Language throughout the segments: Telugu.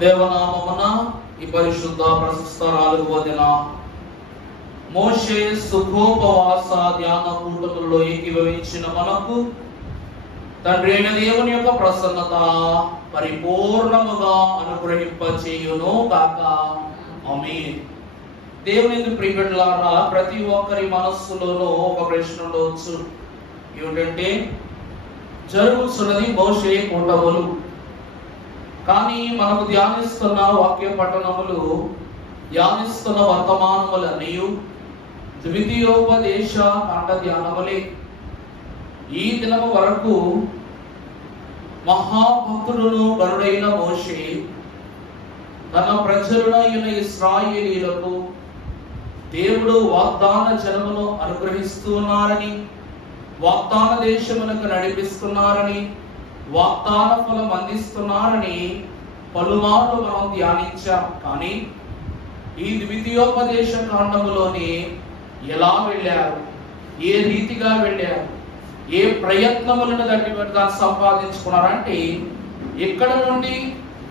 దేవనామమున ఈ పరిశుద్ధ ప్రశస్త 4వ దిన మోషే సుఖోపవాస ధ్యాన కూటములలో ఏకీభవించిన మనకు తండ్రి అయిన దేవుని యొక్క ప్రసన్నత పరిపూర్ణముగా అనుగ్రహింపచేయును గాక. ఆమేన్. దేవుని ప్రియబిడ్డలారా, ప్రతి ఒక్కరి మనస్సులోనూ ఒక ప్రశ్న ఉండవచ్చు. ఏమిటంటే, జరుగుతున్నది మోషే కూటములు, కానీ మనము ధ్యానిస్తున్న వాక్య పఠనములు, ధ్యానిస్తున్న వర్తమానములన్నీ ద్వితీయోపదేశ కాండ ధ్యానములే. ఈ దినము వరకు మహాభక్తుడును గరుడైన మోషే తన ప్రజలైన ఇశ్రాయేలీయులకు దేవుడు వాగ్దాన జనమును అనుగ్రహిస్తున్నారని, వాగ్దాన దేశమునకు నడిపిస్తున్నారని, వాగ్దాన ఫలం అందిస్తున్నారని పలుమార్లు మనం ధ్యానించాం. కానీ ఈ ద్వితీయోపదేశ కాండములోని ఎలా వెళ్ళారు, ఏ రీతిగా వెళ్ళారు, ఏ ప్రయత్నములను దాన్ని సంపాదించుకున్నారంటే, ఇక్కడ నుండి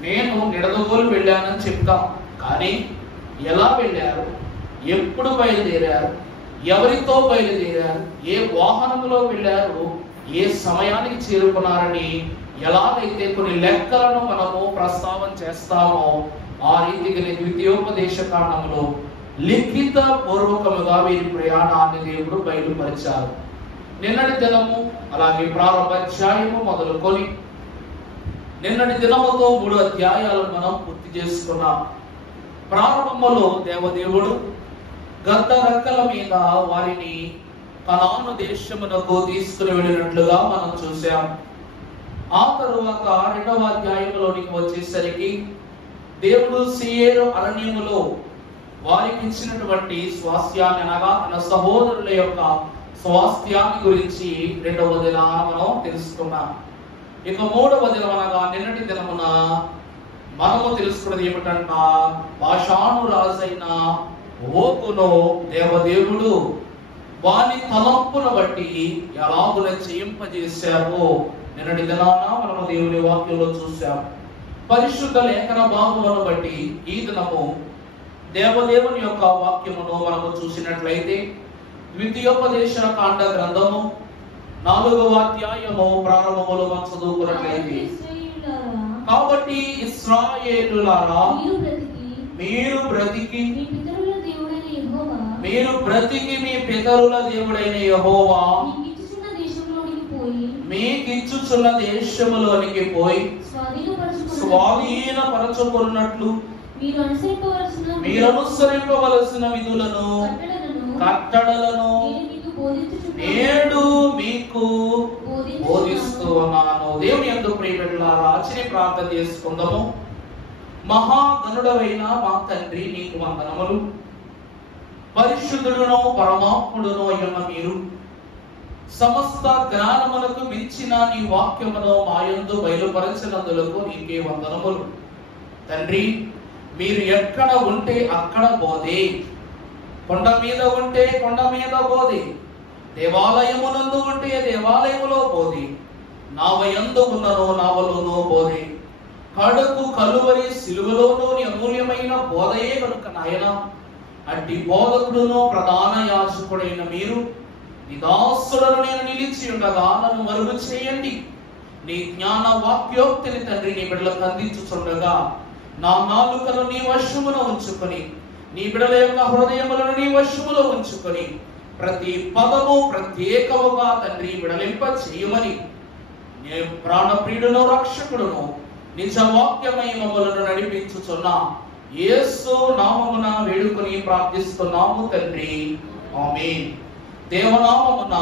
నేను నిడదవోలు వెళ్ళానని చెప్తాం, కానీ ఎలా వెళ్ళారు, ఎప్పుడు బయలుదేరారు, ఎవరితో బయలుదేరారు, ఏ వాహనములో వెళ్ళారు, ఏ సమయానికి చేరుకున్నారని ఎలాగైతే కొన్ని లెక్కలను మనము ప్రస్తావన చేస్తామో, ఆ రీతిగా ద్వితీయోపదేశ కాండములో లిఖిత పూర్వకముగా వీరి ప్రయాణాన్ని దేవుడు బయలుపరిచారు. నిన్నటి దినము అలాగే ప్రారంభ అధ్యాయము మొదలుకొని నిన్నటి దినముతో 3 అధ్యాయాలను మనం పూర్తి చేసుకున్నాం. ప్రారంభంలో దేవదేవుడు గద్ద రెక్కల మీద వారిని కనాను దేశమునకు తీసుకుని వెళ్ళినట్లుగా మనం చూసాం. ఆ తరువాత 2వ అధ్యాయంలోనికి వచ్చేసరికి దేవుడు సియేరు అరణ్యములో వారికి ఇచ్చినటువంటి స్వాస్థ్యాన్ని, అనగా తన సహోదరుల యొక్క స్వాస్థ్యాన్ని గురించి 2వ దినాన మనం తెలుసుకున్నాం. ఇక 3వ దినం అనగా నిన్నటి దినమున మనము తెలుసుకున్నది ఏమిటంట, బాషాను రాజైన ఓగును దేవదేవుడు వాని తలంపును బట్టి ఎలాగున చేయింపజేశారో నిన్నటి దినాన మనము దేవుని వాక్యంలో చూసాం. పరిశుద్ధ లేఖన భాగములను బట్టి ఈ దినము దేవదేవుని యొక్క వాక్యమును మనము చూసినట్లయితే, ద్వితీయోపదేశ కాండ గ్రంథము 4వ అధ్యాయము ప్రారంభములో మనం చదువుకున్నట్లయితే, కాబట్టి ఇశ్రాయేలులారా, మీరు బ్రతికి మీ పితరుల దేవుడైన యెహోవా మీకిచ్చుచున్న దేశములోనికి పోయి స్వాధీనపరచుకున్నట్లు మీరు అనుసరింపవలసిన విధులను, కట్టడలను నేడు మీకు బోధిస్తూ ఉన్నాను. దేవుని యందు ప్రియబిడ్డలారా, ఆచరి ప్రార్థన చేసుకుందాము. మహాగణుడవైన మా తండ్రి, నీకు వందనములు. పరిశుద్ధుడును పరమాత్ముడును అయ్యున్న మీరు సమస్త జ్ఞానములకు మించిన నీ వాక్యమును మా యందు బయలుపరచినందులకు నీకే వందనములు. తండ్రి, మీరు ఎక్కడ ఉంటే అక్కడ బోధే, కొండ మీద ఉంటే కొండ మీద బోధే, దేవాలయమునందు ఉంటే దేవాలయములో బోధే, నావయందు ఉన్ననో నావలోనో బోధే, కడుకు కలువరి సిలువలోని అమూల్యమైన బోధయే కనుక నాయన, అట్టి బోధకుడును ప్రధాన యాజకుడైన మీరు నీ దాసులను నేను నిలిచి ఉండగా నన్ను మరుగు చేయండి. నీ జ్ఞాన వాక్యోక్తిని తండ్రి నీ బిడ్డలకు అందించుచుండగా నా నాలుకను నీ వశమున ఉంచుకొని, నీ బిడ్డల యొక్క హృదయములను నీ వశములో ఉంచుకొని, ప్రతి పదము ప్రత్యేకముగా తండ్రి విడలింప చేయమని నే ప్రాణప్రియుడును రక్షకుడును నిజ వాక్యమై మమ్మలను నడిపించుచున్న యేసు నామమున వేడుకొని ప్రార్థిస్తున్నాము తండ్రి, ఆమేన్. దేవనామమున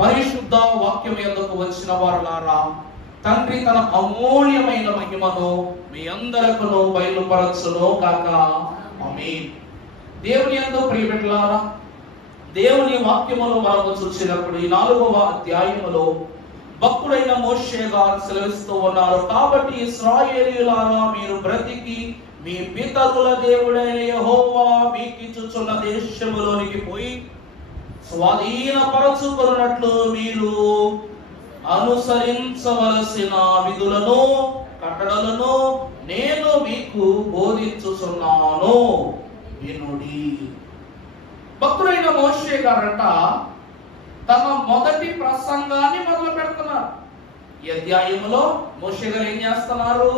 పరిశుద్ధ వాక్యం యందుకు వచ్చిన వారలారా, తండ్రి తన అమూల్యమైన మహిమను మీ అందరకును బయలుపరచును గాక. ఆమేన్. దేవుని యందు ప్రియబిడ్డలారా, దేవుని వాక్యమును మనము చూసినప్పుడు ఈ 4వ అధ్యాయములో భక్తుడైన మోషే గారు సెలవిస్తూ ఉన్నారు, కాబట్టి ఇశ్రాయేలీయులారా, మీరు బ్రతికి మీ పితరుల దేవుడైన యెహోవా మీకిచ్చుచున్న దేశములోనికి పోయి స్వాధీనపరచుకున్నట్లు మీరు అనుసరించవలసిన విధులను, కట్టడలను నేను మీకు బోధించుచున్నాను, వినుడి. భక్తుడైన మోషే గారంట తన మొదటి ప్రసంగాన్ని మొదలు పెడుతున్నారు. ఈ అధ్యాయంలో మోషే గారు ఏం చేస్తున్నారు?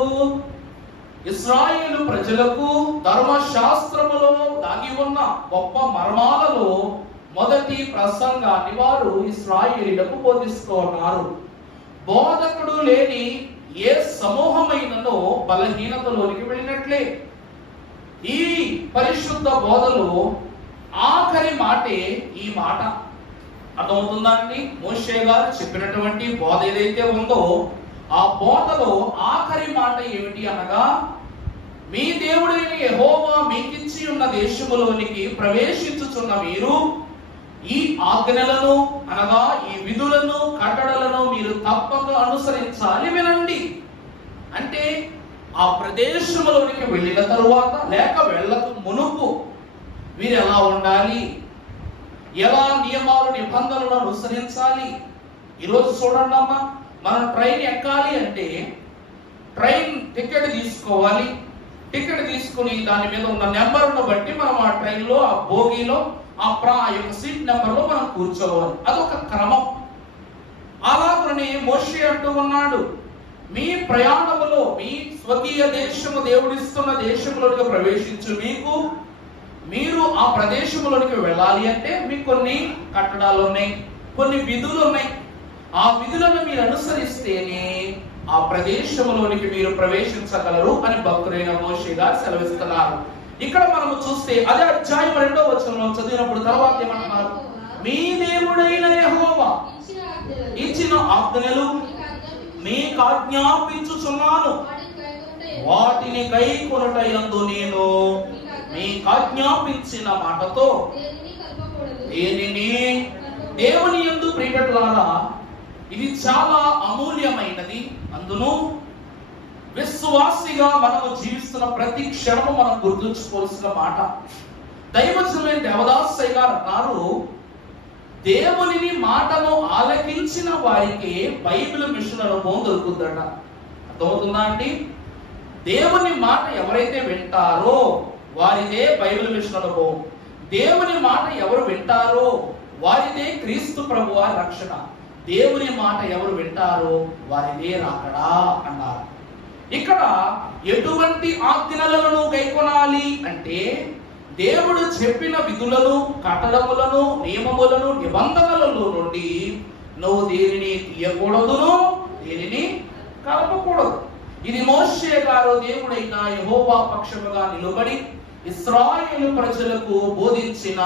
ఇశ్రాయేలు ప్రజలకు ధర్మశాస్త్రములో దాగి ఉన్న గొప్ప మర్మాలలో మొదటి ప్రసంగాన్ని వారు ఇశ్రాయేలీలకు బోధిస్తూ ఉన్నారు. బోధకుడు లేని ఏ సమూహమైనను బలహీనతలోనికి వెళ్ళినట్లే. ఈ పరిశుద్ధ బోధలో ఆఖరి మాటే ఈ మాట. అర్థమవుతుందా అండి? మోషే గారు చెప్పినటువంటి బోధ ఏదైతే ఉందో ఆ బోధలో ఆఖరి మాట ఏమిటి అనగా, మీ దేవుడైన యెహోవా మీకిచ్చి ఉన్న దేశములోనికి ప్రవేశించుచున్న మీరు ఈ ఆజ్ఞలను అనగా ఈ విధులను కట్టడలను మీరు తప్పక అనుసరించాలి, వినండి. అంటే ఆ ప్రదేశములోనికి వెళ్ళిన తరువాత లేక వెళ్ళక మునుపు మీరు ఎలా ఉండాలి, ఎలా నియమాలు నిబంధనలను అనుసరించాలి. ఈరోజు చూడండి అమ్మా, మనం ట్రైన్ ఎక్కాలి అంటే ట్రైన్ టికెట్ తీసుకోవాలి. టికెట్ తీసుకుని దాని మీద ఉన్న నెంబర్ను బట్టి మనం ఆ ట్రైన్లో ఆ బోగీలో ఆ యొక్క సీట్ నెంబర్లో మనం కూర్చోవాలి. అదొక క్రమం. అలాగనే మోషే అంటూ ఉన్నాడు, మీ ప్రయాణములో మీ స్వకీయ దేశము దేవుడిస్తున్న దేశంలోనికి ప్రవేశించు మీకు, మీరు ఆ ప్రదేశంలోనికి వెళ్ళాలి అంటే మీకు కొన్ని కట్టడాలు ఉన్నాయి, కొన్ని విధులు ఉన్నాయి. ఆ విధులను మీరు అనుసరిస్తేనే ఆ ప్రదేశంలోనికి మీరు ప్రవేశించగలరు అని భక్తుడైన మోషే గారు సెలవిస్తున్నారు. ఇక్కడ మనము చూస్తే అదే అధ్యాయం 2వ వచనంలో చదివినప్పుడు తర్వాత ఏమంటున్నారు? మీ దేవుడైన యెహోవా ఇచ్చిన ఆజ్ఞలు మీకు ఆజ్ఞాపించుచున్నాను, వాటిని కైకొనుటయందు నేను మీకు ఆజ్ఞాపించిన మాటతో దేనిని దేవుని యందు ప్రియబిడ్డలారా, ఇది చాలా అమూల్యమైనది. అందును విశ్వాసిగా మనము జీవిస్తున్న ప్రతి క్షణము మనం గుర్తుంచుకోవాల్సిన మాట. దైవజనులైన దేవదాసయ్య గారు అన్నారు, దేవుని మాటను ఆలకించిన వారికి బైబిల్ మిషన్ అనుభవం దొరుకుతుందట. అర్థమవుతుందా అండి? దేవుని మాట ఎవరైతే వింటారో వారిదే బైబిల్ మిషన్ అనుభవం. దేవుని మాట ఎవరు వింటారో వారిదే క్రీస్తు ప్రభువు రక్షణ. దేవుని మాట ఎవరు వింటారో వారిదే రాకడా అన్నారు. ఇక్కడ ఎటువంటి ఆజ్ఞలను గైకొనాలి అంటే దేవుడు చెప్పిన విధులను కట్టడములను నియమములను నిబంధనలలో నుండి నువ్వు దేనిని తీయకూడదును, దేనిని కలపకూడదు. ఇది మోషే గారు దేవుడైన యెహోవా పక్షముగా నిలబడి ఇశ్రాయేలు ప్రజలకు బోధించిన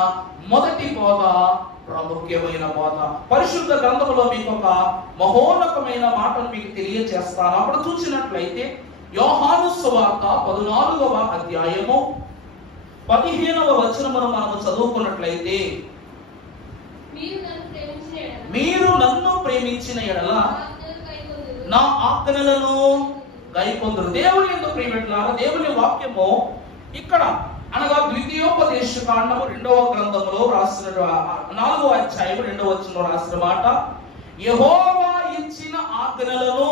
మొదటి బోధ, ప్రాముఖ్యమైన బోధ. పరిశుద్ధ గ్రంథములో మీకు ఒక మహోన్నతమైన మాటను మీకు తెలియజేస్తాను. అప్పుడు చూసినట్లయితే యోహాను సువార్త 14వ అధ్యాయము 15వ వచనమును మనము చదువుకున్నట్లయితే, మీరు నన్ను ప్రేమించిన ఎడల నా ఆజ్ఞలను గైకొందురు. దేవుని యందు ప్రియబిడ్డలారా, దేవుని వాక్యము ఇక్కడ అనగా ద్వితీయోపదేశ కాండము 2వ గ్రంథములో రాసిన 4వ అధ్యాయం 2వ వచనంలో రాసిన మాట, యెహోవా ఇచ్చిన ఆజ్ఞలను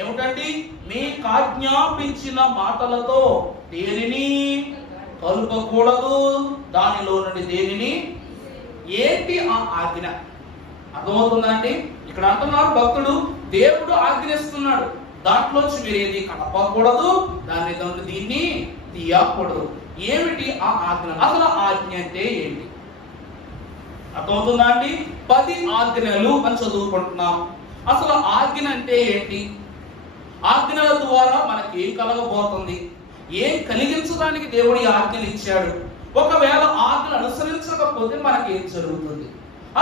ఏమిటండి? మీకు ఆజ్ఞాపించిన మాటలతో దేనిని కలుపకూడదు, దానిలో నుండి దేనిని. ఏంటి ఆ ఆజ్ఞ? అర్థమవుతుందా అండి? ఇక్కడ అంటున్నారు భక్తుడు, దేవుడు ఆజ్ఞిస్తున్నాడు, దాంట్లోంచి మీరు ఏది కలపకూడదు, దాని నుండి దీన్ని తీయకూడదు. ఏమిటి ఆ ఆజ్ఞ? అసలు ఆజ్ఞ అంటే ఏంటి? అర్థమవుతుందా అండి? 10 ఆజ్ఞలు అని చదువుకుంటున్నాం. అసలు ఆజ్ఞ అంటే ఏంటి? ఆజ్ఞల ద్వారా మనకి ఏం కలగబోతుంది, ఏం కలిగించడానికి దేవుడు ఈ ఆజ్ఞలు ఇచ్చాడు, ఒకవేళ ఆజ్ఞలు అనుసరించకపోతే మనకి ఏం జరుగుతుంది,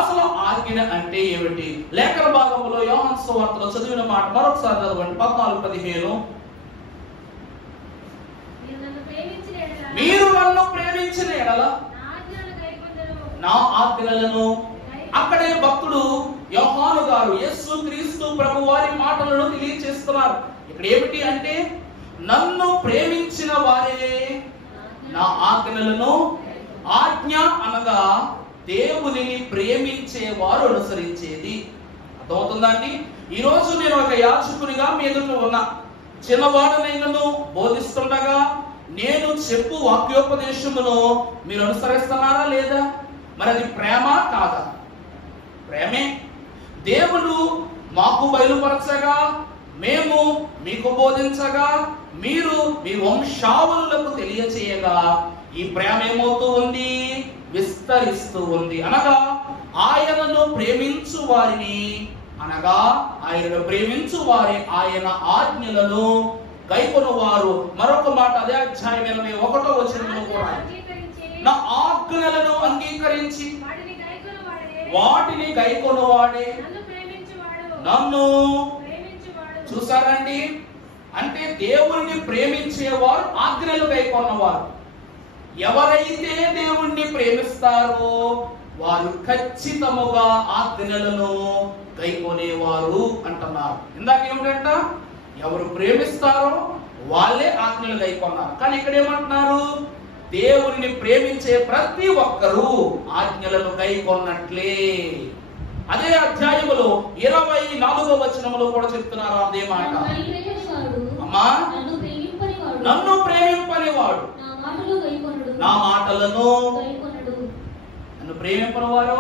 అసలు ఆజ్ఞ అంటే ఏమిటి? లేఖన భాగంలో యోహాను సువార్తలో చదివిన మాట మరొకసారి చదవండి. 14:15, మీరు నన్ను ప్రేమించిన ఎడల నా ఆజ్ఞలను. అక్కడే భక్తుడు యోహాను గారు యేసు క్రీస్తు ప్రభు వారి మాటలను తెలియజేస్తున్నారు. ఇక్కడ ఏమిటి అంటే, నన్ను ప్రేమించిన వారే నా ఆజ్ఞలను. ఆజ్ఞ అనగా దేవునిని ప్రేమించే వారు అనుసరించేది. అర్థమవుతుందా అండి? ఈరోజు నేను ఒక యాజకునిగా మీ ఎదుట ఉన్నా, చిన్నవాడనైనను బోధిస్తుండగా నేను చెప్పు వాక్యోపదేశమును మీరు అనుసరిస్తున్నారా లేదా? మరి అది ప్రేమ కాదా? ప్రేమే. దేవుడు మాకు బయలుపరచగా, మేము మీకు బోధించగా, మీరు మీ వంశావళులకు తెలియచేయగా ఈ ప్రేమ ఏమవుతూ ఉంది? విస్తరిస్తూ ఉంది. అనగా ఆయనను ప్రేమించు వారిని, ఆయన ఆజ్ఞలను గైకొను వారు. మరొక మాట అదే అధ్యాయం 21వ వచనంలో కూడా, నా ఆజ్ఞలను అంగీకరించి వాటిని గైకొను వాడే నన్ను. చూసారండి, అంటే దేవుణ్ణి ప్రేమించేవారు ఆజ్ఞలు గైకొన్నవారు. ఎవరైతే దేవుణ్ణి ప్రేమిస్తారో వారు ఖచ్చితముగా ఆజ్ఞలను గైకొనేవారు అంటున్నారు. ఇందాక ఏమిటంట? ఎవరు ప్రేమిస్తారో వాళ్ళే ఆజ్ఞలు గైకొన్నారు. కానీ ఇక్కడ ఏమంటున్నారు? దేవుని ప్రేమించే ప్రతి ఒక్కరూ ఆజ్ఞలను గైకొన్నట్లే. అదే అధ్యాయములో 24వ వచనములో కూడా చెప్తున్నారు అదే మాట. అమ్మా, నన్ను ప్రేమింపని వాడు నా మాటలను, నన్ను ప్రేమింపని వాడు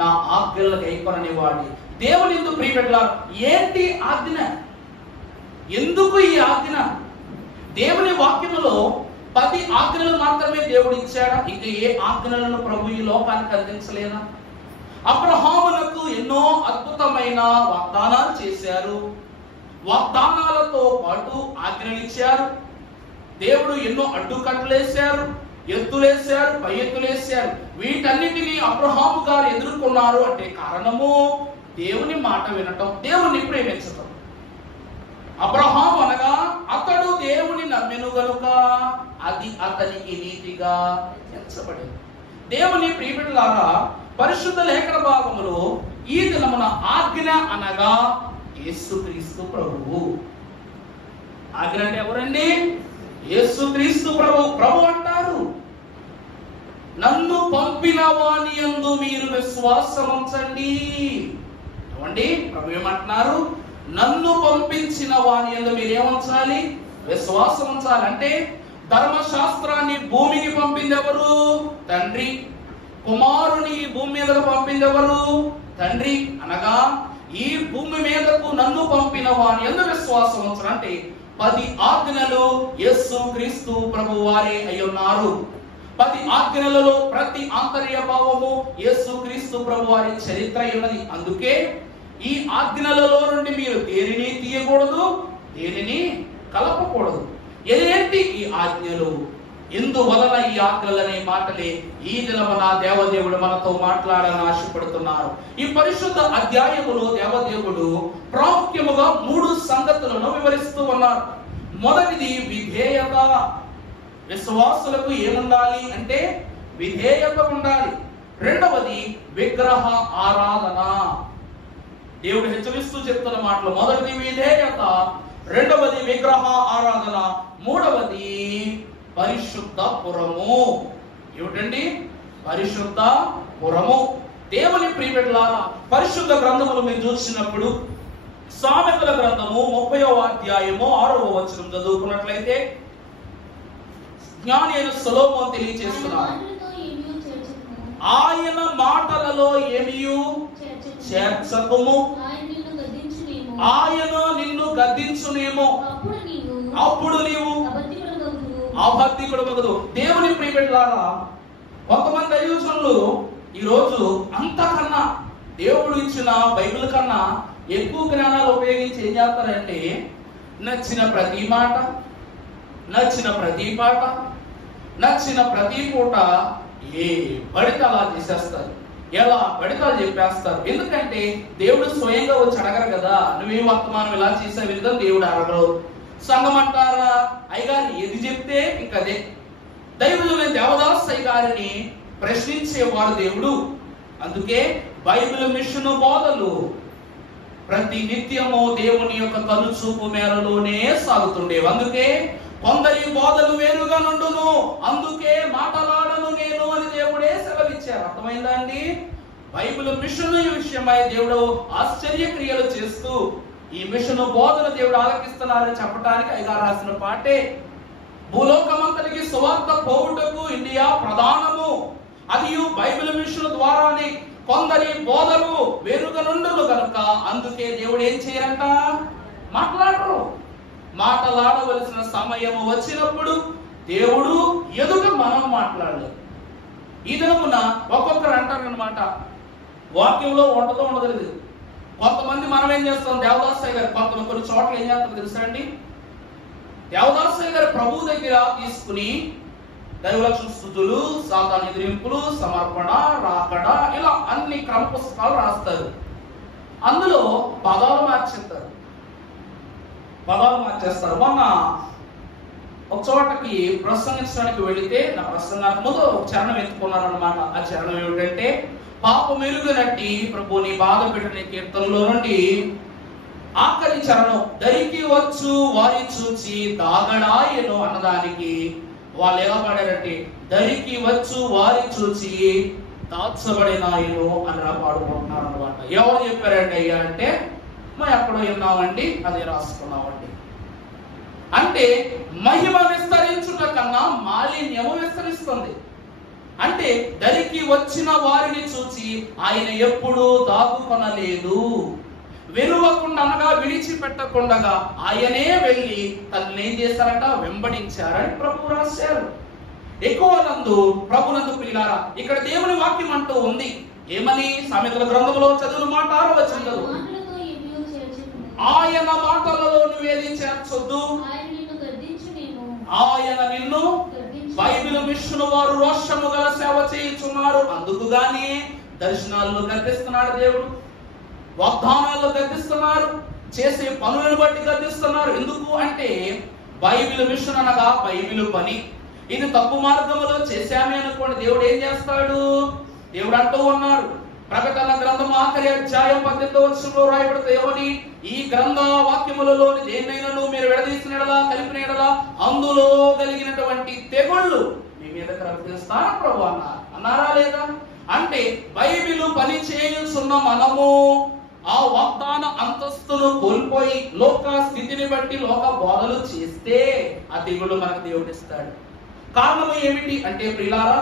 నా ఆజ్ఞలను గైకొనని వాడి. దేవుని ఎందుకు ప్రియపెట్టారు? ఏంటి ఆజ్ఞ? ఎందుకు ఈ ఆజ్ఞ? దేవుని వాక్యములో 10 ఆజ్ఞలు మాత్రమే దేవుడు ఇచ్చాడా? ఇంకా ఏ ఆజ్ఞలను ప్రభు ఈ లోకానికి అందించలేదా? అబ్రహాములకు ఎన్నో అద్భుతమైన వాగ్దానాలు చేశారు. వాగ్దానాలతో పాటు ఆజ్ఞలు ఇచ్చారు. దేవుడు ఎన్నో అడ్డుకట్టలేశారు, ఎత్తులేశారు, పై ఎత్తులేశారు. వీటన్నిటినీ అబ్రహాము గారు ఎదుర్కొన్నారు. అంటే కారణము దేవుని మాట వినటం, దేవుని ప్రేమించటం. అబ్రహాము అనగా అతడు దేవుని నమ్మెను గనుక అది అతనికి నీతిగా ఎంచబడింది. దేవుని ప్రియబిడ్డలారా, పరిశుద్ధ లేఖన భాగములో ఈ దినమున ఆజ్ఞ అనగా యేసుక్రీస్తు ప్రభువు. ఆజ్ఞ అంటే ఎవరండి? యేసుక్రీస్తు ప్రభు. ప్రభు అంటారు, నన్ను పంపిన వాని యందు మీరు విశ్వాసం ఉంచండి. ఏమండి? ప్రభు ఏమంటున్నారు? నన్ను పంపించిన వాని యందు మీరు ఏముంచాలి? విశ్వాసం ఉంచాలి. అంటే ధర్మశాస్త్రాన్ని భూమికి పంపింది ఎవరు? తండ్రి. కుమారుని భూమి మీదకు పంపింది ఎవరు? తండ్రి. అనగా ఈ భూమి మీదకు నన్ను పంపిన వాని యందు విశ్వాసం ఉంచాలి. అంటే 10 ఆజ్ఞలు యేసుక్రీస్తు ప్రభు వారే అయ్యున్నారు. 10 ఆజ్ఞలలో ప్రతి ఆంతర్య భావము యేసుక్రీస్తు ప్రభు వారి చరిత్ర ఉన్నది. అందుకే ఈ ఆజ్ఞలలో నుండి మీరు దేనిని తీయకూడదు, దేనిని కలపకూడదు. ఏంటి ఈ ఆజ్ఞలు? ఎందువలన ఈ ఆజ్ఞలనే మాటలే ఈ దినమున దేవదేవుడు మనతో మాట్లాడాలని ఆశపడుతున్నారు. ఈ పరిశుద్ధ అధ్యాయములో దేవదేవుడు ప్రాముఖ్యముగా 3 సంగతులను వివరిస్తూ ఉన్నారు. మొదటిది విధేయత. విశ్వాసులకు ఏముండాలి అంటే విధేయత ఉండాలి. రెండవది విగ్రహ ఆరాధన. దేవుడు హెచ్చరిస్తూ చెప్తున్న మాటలు, మొదటిది విధేయత, రెండవది విగ్రహ ఆరాధన, మూడవది పరిశుద్ధ పురము. ఏమిటండి? పరిశుద్ధ పురము. దేవుని ప్రియబిడ్డలారా, పరిశుద్ధ గ్రంథములు మీరు చూసినప్పుడు సామెతల గ్రంథము 30వ అధ్యాయము 6వ వచనం చదువుకున్నట్లయితే జ్ఞాని అయిన సొలొమోను తెలియజేస్తున్నారు, ఆయన మాటలలో ఏమియు చేర్చకుము, ఆయన నిన్ను గద్దించునేమో, అప్పుడు నీవు అబద్ధికుడు మగదు. దేవుని ప్రియబిడ్డలారా, కొంతమంది దైవజనులు ఈరోజు అంతకన్నా దేవుడు ఇచ్చిన బైబిల్ కన్నా ఎక్కువ జ్ఞానాలు ఉపయోగించి ఏం చేస్తారంటే నచ్చిన ప్రతి మాట, నచ్చిన ప్రతి పాట, నచ్చిన ప్రతి పూట ఏ పడితే అలా చేసేస్తారు, ఎలా పడితే చెప్పేస్తారు. ఎందుకంటే దేవుడు స్వయంగా వచ్చి అడగరు కదా, నువ్వేం వర్తమానం ఇలా చేసే విధంగా దేవుడు అడగరు. సంఘం అంటారా, అయ్యగారు ఏది చెప్తే ఇంకదే. దైవజనులైన దేవదాస్ అయ్యగారిని ప్రశ్నించేవాడు దేవుడు. అందుకే బైబిల్ మిషన్ బోధలు ప్రతి నిత్యము దేవుని యొక్క కనుచూపు మేరలోనే సాగుతుండేవి. అందుకే కొందరి బోధలు వేరుగా నుండును, అందుకే మాటలాడను నేను అని దేవుడే సెలవిచ్చారు. అర్థమైందా అండి? బైబిల్ మిషన్ విషయమై దేవుడు ఆశ్చర్య క్రియలు చేస్తూ ఈ మిషన్ బోధన దేవుడు ఆలకిస్తున్నారని చెప్పడానికి అయ్యగారు రాసిన పాటే. భూలోకమంతటికి సువార్త పోవుటకు ఇండియా ప్రధానము, అది బైబిల్ మిషన్ ద్వారానే కొందరి బోధలు వెలుగనుండును కనుక అందుకే దేవుడు ఏం చేయరంట, మాట్లాడరు. మాట్లాడవలసిన సమయం వచ్చినప్పుడు దేవుడు ఎదుట మనం మాట్లాడలేదు. ఈ దినమున ఒక్కొక్కరు అంటారు అనమాట, వాక్యంలో ఉండదో ఉండదు. కొంతమంది మనం ఏం చేస్తాం, దేవదాసయ్య గారు కొన్ని చోట్ల ఏం చేస్తారో తెలుసా అండి, దేవదాసయ్య గారు ప్రభు దగ్గర తీసుకుని దైవలక్ష్మి స్తుతులు, సాతాను ఎదిరింపులు, సమర్పణ, రాకడ, ఇలా అన్ని క్రమ పుస్తకాలు రాస్తారు. అందులో పదాలు మార్చేస్తారు. మొన్న ఒక చోటకి ప్రసంగించడానికి వెళితే నా ప్రసంగానికి ముందు ఒక చరణం ఎత్తుకున్నారనమాట. ఆ చరణం ఏమిటంటే, పాప మెలుగునట్టి ప్రభు నీ బాధ పెట్టిన కీర్తనలో నుండి ఆఖరి చరణం, దరికి వచ్చు వారి చూచి దాగడాయను అన్నదానికి వాళ్ళు ఎలా పాడారంటే, దరికి వచ్చు వారి చూచి దాచబడినాయను అని పాడుకుంటున్నారు అనమాట. ఎవరు చెప్పారండి అయ్యా అంటే, మేము ఎక్కడో విన్నామండి, అదే రాసుకున్నామండి. అంటే మహిమ విస్తరించుట కన్నా మాలిన్యము విస్తరిస్తుంది. అంటే దరికి వచ్చిన వారిని చూచి ఆయన ఎప్పుడూ దాగుకొనలేదు, వెలువకుండా అనగా విడిచిపెట్టకుండా ఆయనే వెళ్ళి తనని ఏం చేశారంట, వెంబడించారని ప్రభు రాశారు. ఎక్కువనందు ప్రభునందు పిల్లారా, ఇక్కడ దేవుని వాక్యం అంటూ ఉంది. ఏమని? సామెతల గ్రంథంలో చదువుల మాట 6వ వచనం, ఆయన మాటలలో నువ్వేది చేర్చొద్దు, ఆయన నిన్ను బైబిల్ మిషన్ వారు రోషము గల సేవ చేయుచున్నారు, అందుకు గాని దర్శనాల్లో గద్దిస్తున్నాడు దేవుడు, వాగ్దానాల్లో గద్దిస్తున్నారు, చేసే పనులను బట్టి గద్దిస్తున్నారు. ఎందుకు అంటే బైబిల్ మిషన్ అనగా బైబిల్ పని. ఇది తప్పు మార్గంలో చేశామే అనుకోండి, దేవుడు ఏం చేస్తాడు? దేవుడు అంటూ ఉన్నారు, ప్రకటన గ్రంథం ఆఖరి అధ్యాయం 18వ వచనంలో రాయబడితే ఏమని, ఈ గ్రంథ వాక్యములలోని దేన్నైనాను మీరు విడదీసిన ఎడలా కలిపిన ఎడలా అందులో కలిగినటువంటి తెగుళ్ళు మీ మీద రప్పిస్తారా ప్రభు అన్నారా లేదా? అంటే బైబిల్ పని చేయుచున్న మనము ఆ వాగ్దాన అంతస్తును కోల్పోయి లోక స్థితిని బట్టి లోక బోధలు చేస్తే ఆ తెగుళ్ళు మనకు దేవుడిస్తాడు. కారణం ఏమిటి అంటే ప్రియులారా,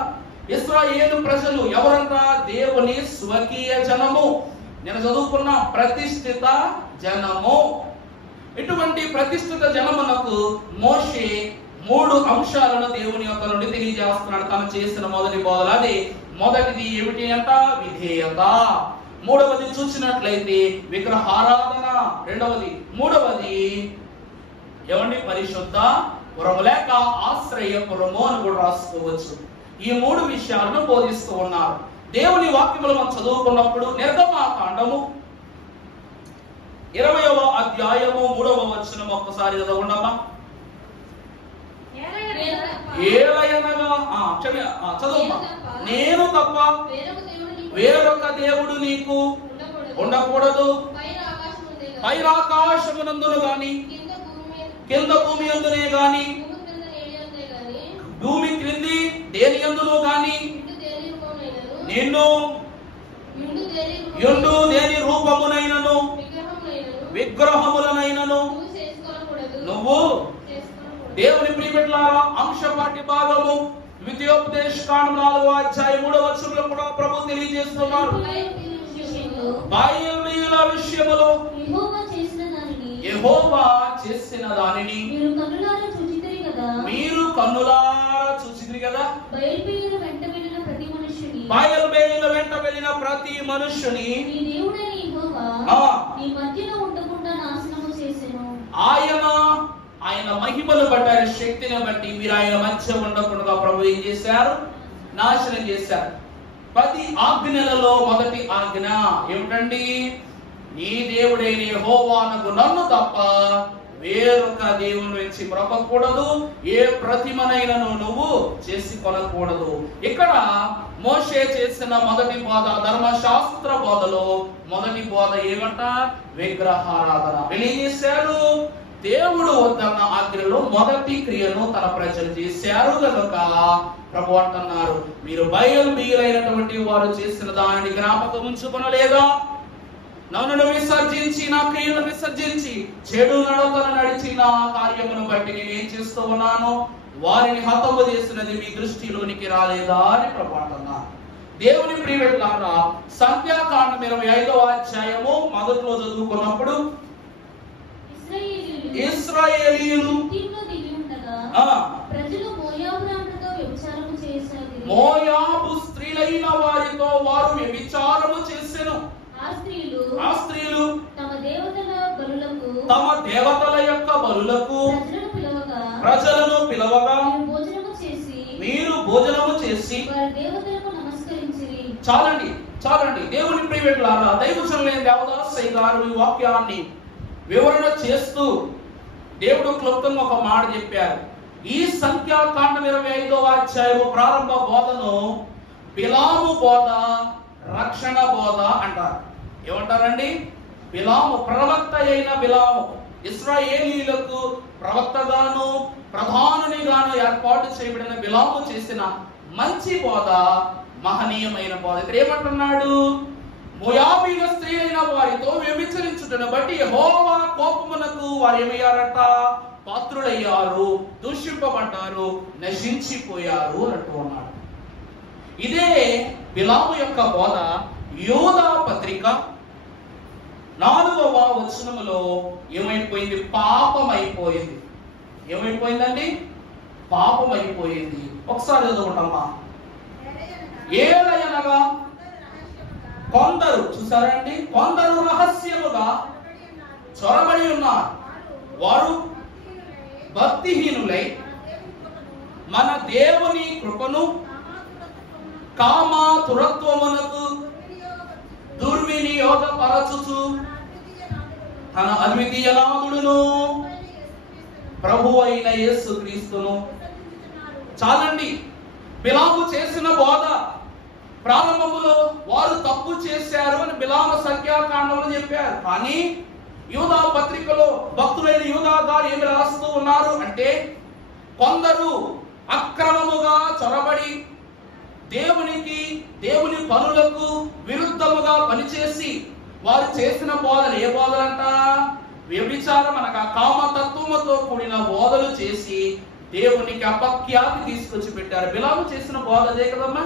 ఇశ్రాయేలు ప్రజలు ఎవరంతా? దేవుని స్వకీయ జనము. నేను చదువుకున్న ప్రతిష్ఠిత జనము. ఇటువంటి ప్రతిష్ఠిత జనమునకు మోషే 3 అంశాలను దేవుని యొక్క నుండి తెలియజేస్తున్నాడు తను చేసిన మొదటి బోధన. అది మొదటిది ఏమిటి అంట? విధేయత. మూడవది చూసినట్లయితే విగ్రహారాధన. మూడవది ఏమండి? పరిశుద్ధ పురము లేక ఆశ్రయపురము అని కూడా రాసుకోవచ్చు. ఈ 3 విషయాలను బోధిస్తూ ఉన్నారు. దేవుని వాక్యములు మనం చదువుకున్నప్పుడు నిర్గమాకాండము 20వ అధ్యాయము 3వ వచనం ఒక్కసారి చదవండమ్మా. చదవమ్మా. నేను తప్ప వేరొక దేవుడు నీకు ఉండకూడదు, పైరాకాశమునందును గాని కింద భూమి అందునే గాని భూమి క్రింది దేని యందును గాని నిన్ను యుండు దేని రూపమునైనను విగ్రహములనైనను నువ్వు. దేవుని ప్రియబిడ్డలారా, అంశపాఠ్య భాగము ద్వితీయోపదేశకాండం 4వ అధ్యాయం 3వ వచనంలో కూడా ప్రభు తెలియజేస్తున్నారు, బయలుల విషయములో యెహోవా చేసిన దానిని మీరు కన్నులారా చూసిరి కదా. బయలుబేయుల వెంట వెళ్ళిన ప్రతి మనుష్యుని ఆయన మహిమను బట్టి ఆయన శక్తిని బట్టి మీరు ఆయన మధ్య ఉండకుండా ప్రభు ఏం చేశారు? నాశనం చేశారు. 10 ఆజ్ఞలలో మొదటి ఆజ్ఞ ఏమిటండి? నీ దేవుడైన యెహోవానకు నన్ను తప్ప వేరొక దేవుని వెంచి మొక్కకూడదు, ఏ ప్రతిమనైనను నువ్వు చేసి కొనకూడదు. ఇక్కడ మోషే చేసిన మొదటి బోధ, ధర్మశాస్త్ర బోధలో మొదటి బోధ ఏమంట? విగ్రహారాధన. ఏం చేశారు? దేవుడు వద్దన్న ఆజ్ఞలో మొదటి క్రియను తన ప్రజలు చేశారు కనుక ప్రభు అంటున్నారు, మీరు బయలుబీరైనటువంటి వారు చేసిన దానిని జ్ఞాపకం ఉంచుకొనలేదా? నన్ను విసర్జ విసర్జించి, నా క్రియలను విసర్జించి చెడు నడతను నడిచిన కార్యమును బట్టి నేనేం చేస్తూ ఉన్నాను, వారిని హతము చేసినది మీ దృష్టిలోనికి రాలేదా అని ప్రభు అంటున్నాను. దేవుని ప్రియబిడ్డలారా, సంఖ్యాకాండం 25వ అధ్యాయము మొదట్లో చదువుకున్నప్పుడు ఇశ్రాయేలీయులు మోయాబు స్త్రీలైన వారితో వారు వ్యభిచారము చేసెను. ఆ స్త్రీలు తమ దేవతల యొక్క బలులకు ప్రజలను పిలవగా మీరు భోజనము చేసి చాలండి చాలండి. దేవుని ప్రియబిడ్డలారా, దైవజనులైన దేవదాసయ్య గారు ఈ వాక్యాన్ని వివరణ చేస్తూ దేవుడు క్లుప్తంగా ఒక మాట చెప్పారు. ఈ సంఖ్యాకాండం 25వ అధ్యాయము ప్రారంభ బోధను బిలాము బోధ, రక్షణ బోధ అంటారు. ఏమంటారండి? బిలాము, ప్రవక్త అయిన బిలాము, ఇశ్రాయేలీయులకు ప్రవక్తగాను ప్రధానునిగాను ఏర్పాటు చేయబడిన బిలాము చేసిన మంచి బోధ, మహనీయమైన బోధ. ఇక్కడ ఏమంటున్నాడు? మోయాబీల స్త్రీలైన వారితో వ్యభిచరించుటను బట్టి యెహోవా కోపమునకు వారు ఏమయ్యారట? పాత్రులయ్యారు, దూషింపబడ్డారు, నశించిపోయారు అంటూ ఉన్నాడు. ఇదే బిలాము యొక్క బోధ యోధా పత్రిక 4వ వచనములో ఏమైపోయింది? పాపమైపోయింది. ఏమైపోయిందండి? పాపమైపోయింది. ఒకసారి చదువుకుంటామా. ఏలయనగా కొందరు, చూసారండి, కొందరు రహస్యముగా చొరబడి ఉన్నారు. వారు భక్తిహీనులై మన దేవుని కృపను కామాతురత్వమునకు దుర్వినియోగపరచుచు తన అద్వితీయ నాథుడును ప్రభు అయిన యేసుక్రీస్తును. చాలండి. బిలాము చేసిన బోధ ప్రారంభములో వారు తప్పు చేశారు అని బిలాము సంఖ్యాకాండంలో చెప్పారు. కానీ యూదా పత్రికలో భక్తులైన యూదా గారు ఏమి రాస్తూ ఉన్నారు అంటే, కొందరు అక్రమముగా చొరబడి దేవునికి, దేవుని పనులకు విరుద్ధముగా పనిచేసి వారు చేసిన బోధలు ఏ బోధలంట? వ్యభిచారం అనగా కామతత్వముతో కూడిన బోధలు చేసి దేవునికి అపఖ్యాతి తీసుకొచ్చి పెట్టారు. బిలాము చేసిన బోధ అదే కదమ్మా.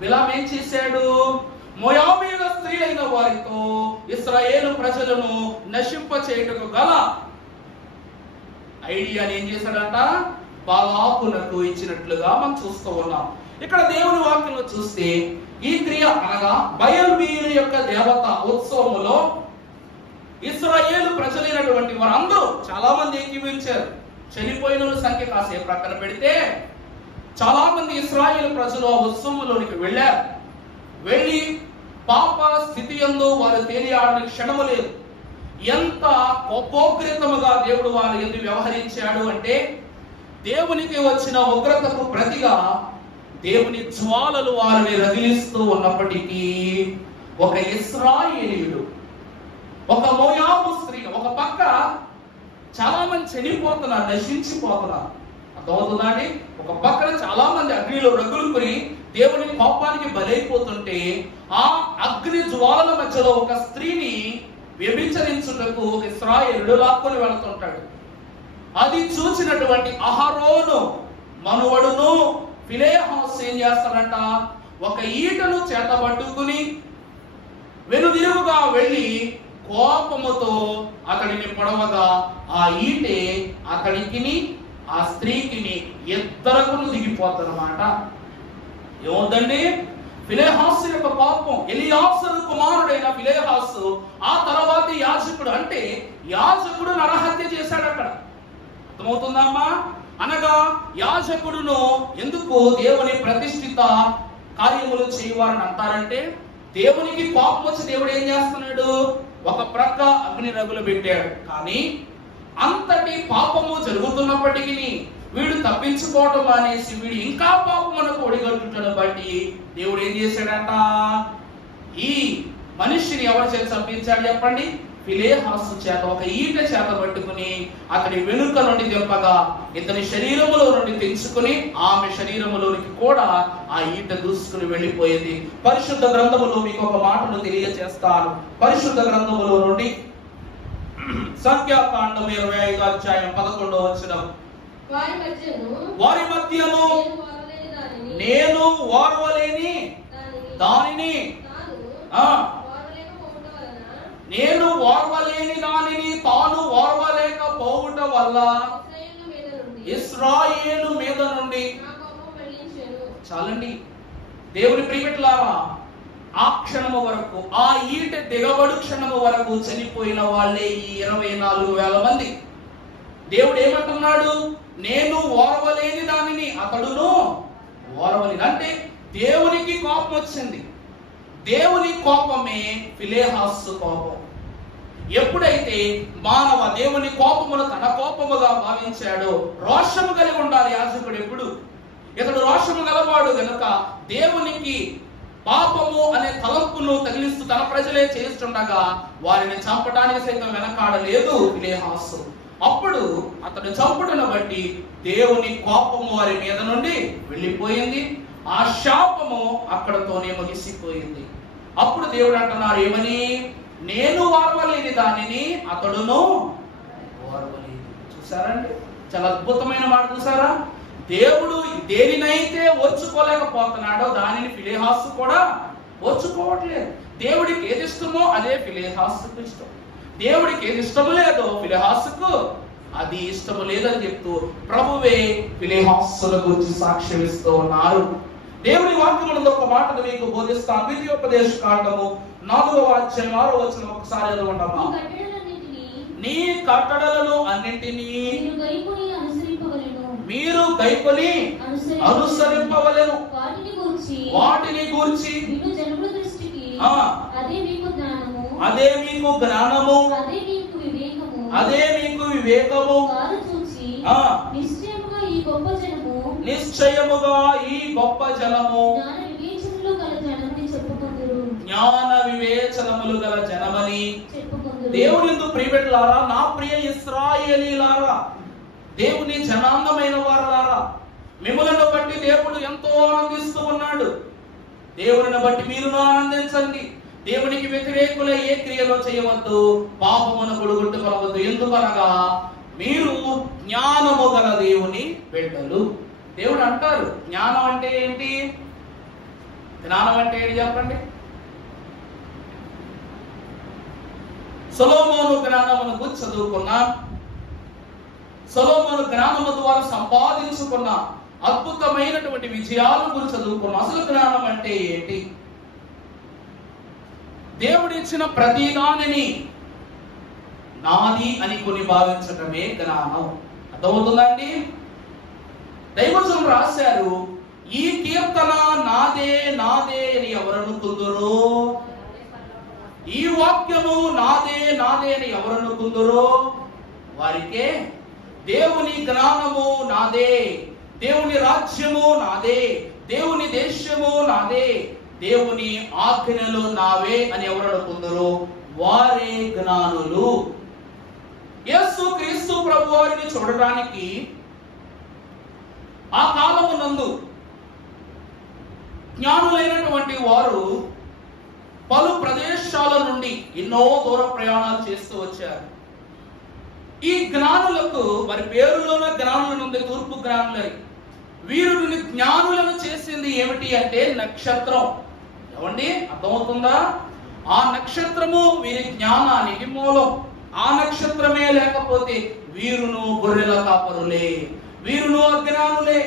బిలాము ఏం చేశాడు? మోయాబీల స్త్రీలైన వారితో ఇశ్రాయేలు ప్రజలను నశింప చేయుటకు గల ఐడియాని ఏం చేశాడంట? బాలాకునకు ఇచ్చినట్లుగా మనం చూస్తూ ఉన్నాం. ఇక్కడ దేవుని వాక్యంలో చూస్తే ఈ క్రియ అనగా బయల్బీరు యొక్క దేవత ఉత్సవములో ఇశ్రాయేలు ప్రజలైనటువంటి వారందరూ చాలా మంది ఏకీభవించారు. చనిపోయిన సంఖ్య కాసేపు ప్రక్కన పెడితే చాలా మంది ఇశ్రాయేలు ప్రజలు ఆ ఉత్సవంలోనికి వెళ్ళారు. వెళ్ళి పాప స్థితి యందు వారు తేలియాడని క్షణము లేదు. ఎంత కోపోగ్రతముగా దేవుడు వారు ఎందుకు వ్యవహరించాడు అంటే, దేవునికి వచ్చిన ఉగ్రతకు ప్రతిగా దేవుని జ్వాలలు వారిని రగిలిస్తూ ఉన్నప్పటికీ ఒక ఇశ్రాయేలీయుడు, ఒక మోయాబు స్త్రీ, ఒక పక్క చాలా మంది చనిపోతున్నారు, నశించిపోతున్నారు. అర్థమవుతుందండి? ఒక పక్కన చాలా మంది అగ్నిలో రగులుకొని దేవుని కోపానికి బలైపోతుంటే, ఆ అగ్ని జ్వాలల మధ్యలో ఒక స్త్రీని వ్యభిచరించుటకు ఒక ఇశ్రాయేలుడు లాక్కొని వెళుతుంటాడు. అది చూసినటువంటి అహరోను మనువడును ఫినెహాసు ఏం చేస్తాడంట? ఒక ఈటను చేతబట్టుకుని వెనుదిరుగుగా వెళ్ళి కోపముతో అతడిని పొడవగా ఆ ఈటే అతడికిని ఆ స్త్రీకిని ఇద్దరుకును దిగిపోద్దన్నమాట. ఏమవుతుందండి? ఫినెహాసు యొక్క పాపం. ఎలియాసరు కుమారుడైన ఫినెహాసు ఆ తర్వాత యాజకుడు, అంటే యాజకుడు నరహత్య చేశాడు అక్కడ. అర్థమవుతుందమ్మా? అనగా యాజకుడును ఎందుకు దేవుని ప్రతిష్ఠిత కార్యములు చేయవారని అంటారంటే, దేవునికి పాపం వచ్చి దేవుడు ఏం చేస్తున్నాడు? ఒక ప్రక్క అగ్ని రగులు పెట్టాడు. కానీ అంతటి పాపము జరుగుతున్నప్పటికీ వీడు తప్పించుకోవటం అనేసి వీడు ఇంకా పాపమునకు ఒడిగట్టుటను బట్టి దేవుడు ఏం చేశాడంట? ఈ మనిషిని ఎవరి చేత చంపించాడు చెప్పండి? ఫిలెహాసు చేత ఒక ఈట చేత పట్టుకుని అతని వెనుక నుండి దింపగా ఇతని శరీరములో నుండి తెంచుకుని ఆమె శరీరములోనికి కూడా ఆ ఈట దూసుకుని వెళ్ళిపోయింది. పరిశుద్ధ గ్రంథములో మీకు ఒక మాటను తెలియజేస్తాను. పరిశుద్ధ గ్రంథములో నుండి సంఖ్యాకాండం 25 అధ్యాయం 11వ వచనం. వారి మధ్యను నేను ఓర్వలేని దానిని నేను ఓర్వలేని దానిని తాను ఓర్వలేకపోవుట వల్ల ఇశ్రాయేలు మీద నుండి. చాలండి దేవుని ప్రియమిట్లారా, ఆ క్షణము వరకు, ఆ ఈట దిగబడు క్షణము వరకు చనిపోయిన వాళ్ళే ఈ 24,000 మంది. దేవుడు ఏమంటున్నాడు? నేను ఓర్వలేని దానిని అతడును ఓర్వలేని. అంటే దేవునికి కోపం వచ్చింది. దేవుని కోపమే ఫిలెహాసు కోపం. ఎప్పుడైతే మానవ దేవుని కోపమును తన కోపముగా భావించాడో, రోషము కలిగి ఉండాలి యాజకుడు ఎప్పుడు. ఇతడు రోషము గలవాడు గనుక దేవునికి పాపము అనే తలంపును తగిలిస్తూ తన ప్రజలే చేస్తుండగా వారిని చంపడానికి సైతం వెనకాడలేదు ఫిలెహాసు. అప్పుడు అతడు చంపుటను బట్టి దేవుని కోపము వారి మీద నుండి వెళ్ళిపోయింది. ఆ శాపము అక్కడతోనే ముగిసిపోయింది. అప్పుడు దేవుడు అంటున్నారు ఏమని? నేను ఓర్వలేని దానిని అతడును ఓర్వలేదు. చూసారండి, చాలా అద్భుతమైన మాట. చూసారా? దేవుడు దేనినైతే ఓర్చుకోలేకపోతున్నాడో దానిని ఫిలెహాసు కూడా ఓర్చుకోవట్లేదు. దేవుడికి ఏది ఇష్టమో అదే ఫిలెహాసుకు ఇష్టం. దేవుడికి ఏది ఇష్టము లేదో ఫిలెహాసుకు అది ఇష్టము లేదని చెప్తూ ప్రభువే ఫిలెహాసుల గురించి సాక్ష్యం ఇస్తూ ఉన్నారు. దేవుని వాక్యమునందు ఒక మాటను మీకు బోధిస్తాను. ద్వితీయోపదేశ కాండము 4వ అధ్యాయం 6వ వచనం ఒకసారి చదవండమ్మా. నీ కట్టడలను అన్నింటినీ మీరు గైకొని అనుసరింపవలెను. వాటిని గూర్చి అదే మీకు జ్ఞానము, అదే మీకు వివేకము. నిశ్చయముగా ఈ గొప్ప జనము జ్ఞాన వివేచనములు గల జనమని. దేవుని యందు ప్రియబిడ్డలారా, నా ప్రియ ఇశ్రాయేలీలారా, దేవుని జనాంగమైన వారలారా, మిమ్మలను బట్టి దేవుడు ఎంతో ఆనందిస్తూ ఉన్నాడు. దేవుని బట్టి మీరును ఆనందించండి. దేవునికి వ్యతిరేకుల ఏ క్రియలో చేయవద్దు, పాపమును కొడుగొట్టుకొనవద్దు. ఎందుకనగా మీరు జ్ఞానము గల దేవుని బిడ్డలు. దేవుడు అంటారు జ్ఞానం అంటే ఏంటి? జ్ఞానం అంటే ఏంటి చెప్పండి? సొలొమోను జ్ఞానమును గురించి చదువుకున్నా, సొలొమోను జ్ఞానము ద్వారా సంపాదించుకున్న అద్భుతమైనటువంటి విజయాల గురించి చదువుకున్నాం. అసలు జ్ఞానం అంటే ఏంటి? దేవుడిచ్చిన ప్రతి దానిని నాది అని కొని భావించటమే జ్ఞానం. అర్థమవుతుందండి? దైవజనం రాశారు, ఈ కీర్తన నాదే నాదే అని ఎవరు అనుకుందరో, ఈ వాక్యము నాదే నాదే అని ఎవరు అనుకుందరో వారికే దేవుని జ్ఞానము నాదే, దేవుని రాజ్యము నాదే, దేవుని దేశము నాదే, దేవుని ఆజ్ఞలు నావే అని ఎవరు అనుకుందరో వారే జ్ఞానులు. యేసు క్రీస్తు ప్రభు వారిని చూడడానికి ఆ కాలము నందు జ్ఞానులైనటువంటి వారు పలు ప్రదేశాల నుండి ఎన్నో దూర ప్రయాణాలు చేస్తూ వచ్చారు. ఈ జ్ఞానులకు వారి పేరులోనే జ్ఞానులను ఉంది, తూర్పు జ్ఞానులై. వీరిని జ్ఞానులను చేసింది ఏమిటి అంటే నక్షత్రం. ఏమండి, అర్థమవుతుందా? ఆ నక్షత్రము వీరి జ్ఞానానికి మూలం. ఆ నక్షత్రమే లేకపోతే వీరును గొర్రెల కాపరులే, వీరును అజ్ఞానులే.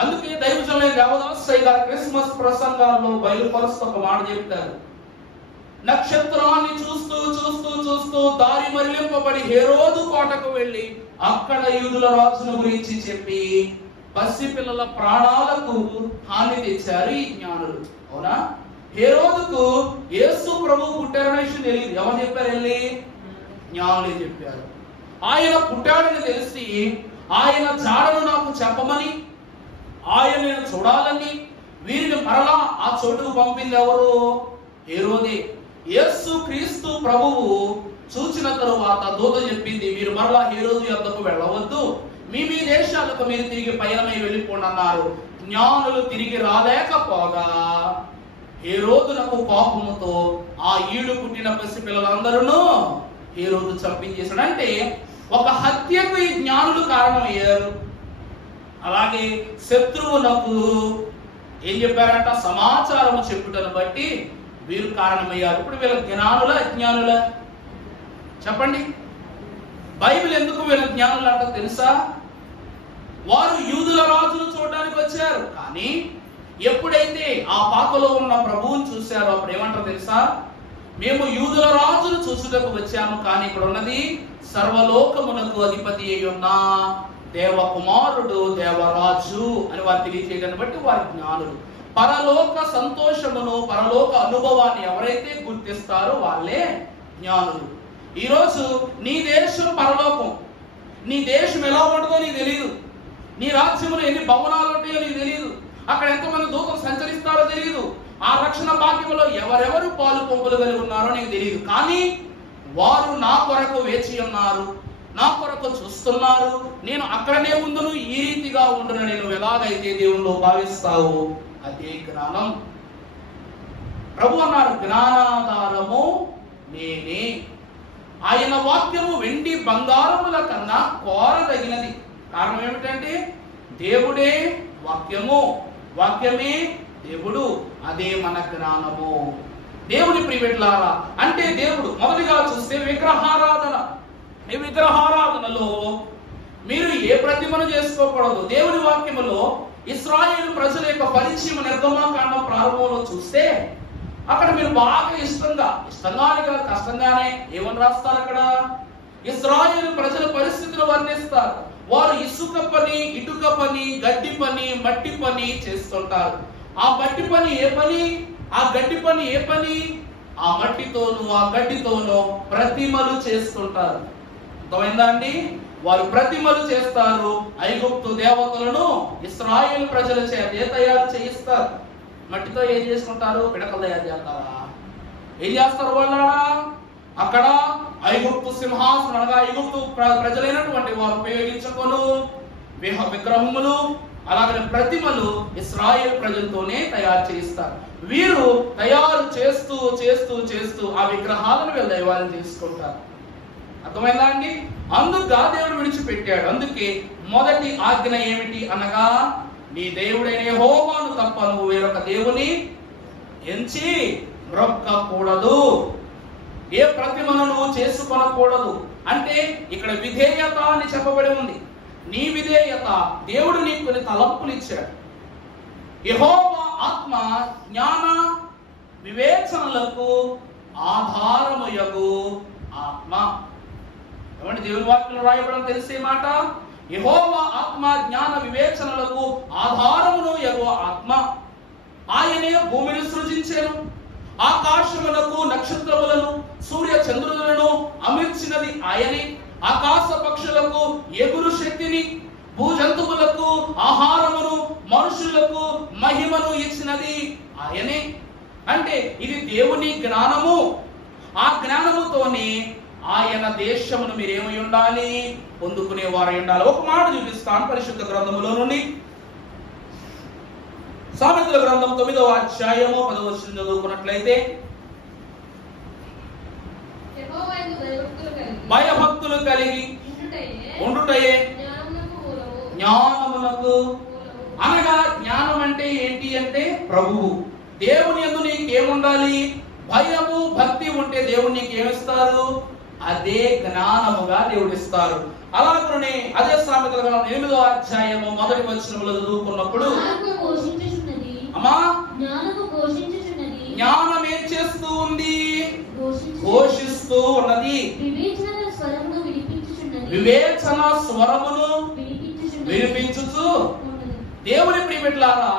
అందుకే దైవజనులైన దేవదాసయ్య గారు క్రిస్మస్ ప్రసంగాల్లో బయలుపరుస్తూ ఒక మాట చెప్తారు. నక్షత్రాన్ని చూస్తూ చూస్తూ చూస్తూ దారి మరలింపబడి హేరోదు కోటకు వెళ్ళి అక్కడ యూదుల రాజుల గురించి చెప్పి పసిపిల్లల ప్రాణాలకు హాని తెచ్చారు ఈ జ్ఞానులు. అవునా? హేరోదుకు యేసు ప్రభు పుట్టారనే విషయం తెలియదు. ఎవరు చెప్పారు? వెళ్ళి జ్ఞానులే చెప్పారు. ఆయన పుట్టాడని తెలిసి ఆయన జాడను నాకు చెప్పమని, ఆయన చూడాలని వీరిని మరలా ఆ చోటుకు పంపింది ఎవరు? హేరోదే. యేసు క్రీస్తు ప్రభువు చూచిన తరువాత దూత చెప్పింది, మీరు మరలా హేరోదు యొద్దకు వెళ్ళవద్దు, మీ దేశాలకు మీరు తిరిగి పయనమై వెళ్ళిపోండి అన్నారు. జ్ఞానులు తిరిగి రాలేకపోగా హేరోదునకు కోపముతో ఆ ఈడు పుట్టిన పసిపిల్లలందరూ హేరోదు చంపించేశాడు. అంటే ఒక హత్యకు ఈ జ్ఞానులు కారణమయ్యారు. అలాగే శత్రువునకు ఏం చెప్పారంట, సమాచారము చెప్పుటను బట్టి వీరు కారణమయ్యారు. ఇప్పుడు వీళ్ళ జ్ఞానుల అజ్ఞానుల చెప్పండి. బైబిల్ ఎందుకు వీళ్ళ జ్ఞానులు అంట తెలుసా? వారు యూదుల రాజును చూడడానికి వచ్చారు, కానీ ఎప్పుడైతే ఆ పాకలో ఉన్న ప్రభువుని చూశారో అప్పుడు ఏమంటారు తెలుసా? మేము యూదుల రాజును చూసుటకు వచ్చాము, కానీ ఇక్కడ ఉన్నది సర్వలోకమునకు అధిపతి అయి ఉన్న దేవకుమారుడు, దేవరాజు అని వారు తెలియచేయడాన్ని బట్టి వారి జ్ఞానులు. పరలోక సంతోషమును, పరలోక అనుభవాన్ని ఎవరైతే గుర్తిస్తారో వాళ్ళే జ్ఞానులు. ఈరోజు నీ దేశం పరలోకం, నీ దేశం ఎలా ఉంటుందో నీకు తెలియదు, నీ రాజ్యంలో ఎన్ని భవనాలు ఉంటాయో నీకు తెలియదు, అక్కడ ఎంతమంది దూతలు సంచరిస్తారో తెలియదు, ఆ రక్షణ భాగ్యంలో ఎవరెవరు పాలు పంపులు కలిగి ఉన్నారో నీకు తెలియదు. కానీ వారు నా కొరకు వేచి ఉన్నారు, నా కొరకు చూస్తున్నారు, నేను అక్కడనే ఉండును, ఈ రీతిగా ఉండును, నేను ఎలాగైతే దేవుణ్ణి భావిస్తావు అదే జ్ఞానం. ప్రభు అన్నారు, జ్ఞానాధారము నేనే. ఆయన వాక్యము వెండి బంగారముల కన్నా కోరదగినది. కారణం ఏమిటంటే దేవుడే వాక్యము, వాక్యమే దేవుడు, అదే మన జ్ఞానము. దేవుని ప్రియబిడ్డలారా, అంటే దేవుడు మొదటిగా చూస్తే విగ్రహారాధన. ఈ విగ్రహారాధనలో మీరు ఏ ప్రతిమను చేసుకోకూడదు. దేవుని వాక్యములో ఇశ్రాయేలు ప్రజల యొక్క పరిచయం నిర్గమకాండం ప్రారంభంలో చూస్తే అక్కడ మీరు బాగా ఇష్టంగానే కదా, కష్టంగానే ఏమని రాస్తారు అక్కడ? ఇశ్రాయేలు ప్రజల పరిస్థితులు వర్ణిస్తారు. వారు ఇసుక పని, ఇటుక పని, గడ్డి పని, మట్టి పని చేస్తుంటారు. ఆ మట్టి పని ఏ పని, ఆ గడ్డి పని ఏ పని? ఆ మట్టితోనూ ఆ గడ్డితోనూ ప్రతిమలు చేస్తుంటారు. అర్థమైందా అండి? వారు ప్రతిమలు చేస్తారు. ఐగుప్తు దేవతలను ఇశ్రాయేలు ప్రజల చేత తయారు చేయిస్తారు. మట్టితో ఏం చేసుకుంటారు? పిడకలు తయారు చేస్తారా? ఏం చేస్తారు వాళ్ళ? అక్కడ ఐగుప్తు సింహాసనం అనగా ఐగుప్తు ప్రజలైనటువంటి వారు ఉపయోగించుకొను విగ్రహములు, అలాగే ప్రతిమలు ఇశ్రాయేలు ప్రజలతోనే తయారు చేయిస్తారు. వీరు తయారు చేస్తూ చేస్తూ చేస్తూ ఆ విగ్రహాలను వీళ్ళు దైవాలను తీసుకుంటారు. అర్థమైందా అండి? అందుకు దేవుడు విడిచిపెట్టాడు. అందుకే మొదటి ఆజ్ఞ ఏమిటి అనగా, నీ దేవుడైన యెహోవాను తప్ప నువ్వు వేరొక దేవుని ఎంచి మ్రొక్కకూడదు, ఏ ప్రతిమను నువ్వు చేసుకొనకూడదు. అంటే ఇక్కడ విధేయత అని చెప్పబడి ఉంది. నీ విధేయత, దేవుడు నీకు కొన్ని తలంపులు ఇచ్చాడు. యెహోవా ఆత్మ జ్ఞాన వివేచనలకు ఆధారముయగు ఆత్మ. ఏమంటే దేవుని వాక్యంలో రాయబడడం తెలిసే మాట, యెహోవా ఆత్మ జ్ఞాన వివేచనలకు ఆధారమును యగు ఆత్మ. ఆయనే భూమిని సృజించెను, ఆకాశములకు నక్షత్రములను సూర్య చంద్రులను అమర్చినది ఆయనే. ఆకాశ పక్షులకు ఎగురు శక్తిని, భూజంతువులకు ఆహారమును, మనుషులకు మహిమను ఇచ్చినది ఆయనే. అంటే ఇది దేవుని జ్ఞానము. ఆ జ్ఞానముతోనే ఆయన దేశమును మీరేమై ఉండాలి? పొందుకునేవారై ఉండాలి. ఒక మాట చూపిస్తాను పరిశుద్ధ గ్రంథములో నుండి. సామెతల గ్రంథం 9వ అధ్యాయము 10వ వచనం చదువుకున్నట్లయితే, భయభక్తులు కలిగి ఉండుటయే జ్ఞానమునకు. అనగా జ్ఞానం అంటే ఏంటి అంటే ప్రభువు. దేవుని యందు నీకేముండాలి? భయము భక్తి ఉంటే దేవుడు నీకు ఏమిస్తారు? అదే జ్ఞానముగా దేవుడిస్తారు. అలాగనే అదే సామెతల గ్రంథం 8వ అధ్యాయము 1వ వచనములో చదువుకున్నప్పుడు, అమ్మా జ్ఞానం ఏం చేస్తూ ఉంది? ఘోషిస్తూ ఉన్నది. వివేచన స్వరమును వినిపించుచు. దేవుని ప్రియబిడ్డలారా,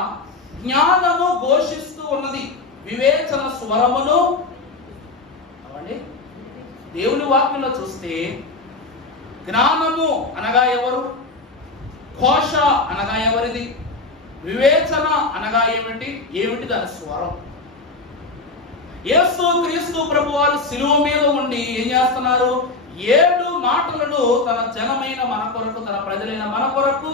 జ్ఞానము ఘోషిస్తూ ఉన్నది, వివేచన స్వరమును. దేవుని వాక్యంలో చూస్తే జ్ఞానము అనగా ఎవరు? ఘోష అనగా ఎవరిది? వివేచన అనగా ఏమిటి? ఏమిటి దాని స్వరం? యేసు క్రీస్తు ప్రభువారు శిలువ మీద ఉండి ఏం చేస్తున్నారు? 7 మాటలను తన జనమైన మన కొరకు, తన ప్రజలైన మన కొరకు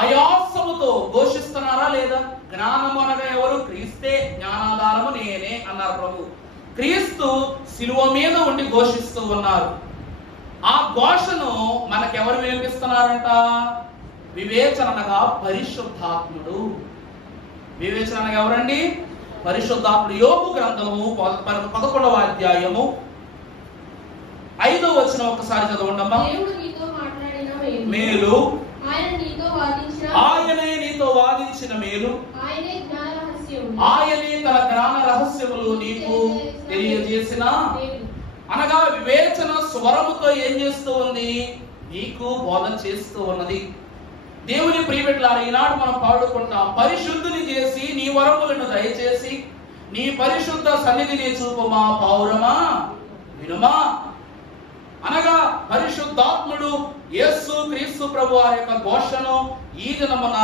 ఆయాసముతో ఘోషిస్తున్నారా లేదా? జ్ఞానము అనగా ఎవరు? క్రీస్తే, జ్ఞానాధారము నేనే అన్నారు ప్రభు. క్రీస్తు శిలువ మీద ఉండి ఘోషిస్తూ ఉన్నారు. ఆ ఘోషను మనకెవరు వినిపిస్తున్నారంట? వివేచన అనగా పరిశుద్ధాత్ముడు. వివేచన అనగా ఎవరండి? పరిశుద్ధాత్ముడు. యోబు గ్రంథము 11వ అధ్యాయము 5వ వచనం ఒకసారి చదవండమ్మా. మేలు, ఆయనే నీతో వాదించిన మేలు, ఆయనే తన జ్ఞాన రహస్యములు నీకు తెలియజేసిన. అనగా వివేచన స్వరముతో ఏం చేస్తూ ఉంది? నీకు బోధన చేస్తూ ఉన్నది. దేవుని ప్రియబిడ్డలారా, ఈనాడు మనం పాడుకుంటాం, పరిశుద్ధుని చేసి నీ వరములను దయచేసి నీ పరిశుద్ధ సన్నిధిని చూపమా పౌరమా వినుమా. అనగా పరిశుద్ధాత్ముడు యేసు క్రీస్తు ప్రభు వారి యొక్క ఘోషను ఈ దినమున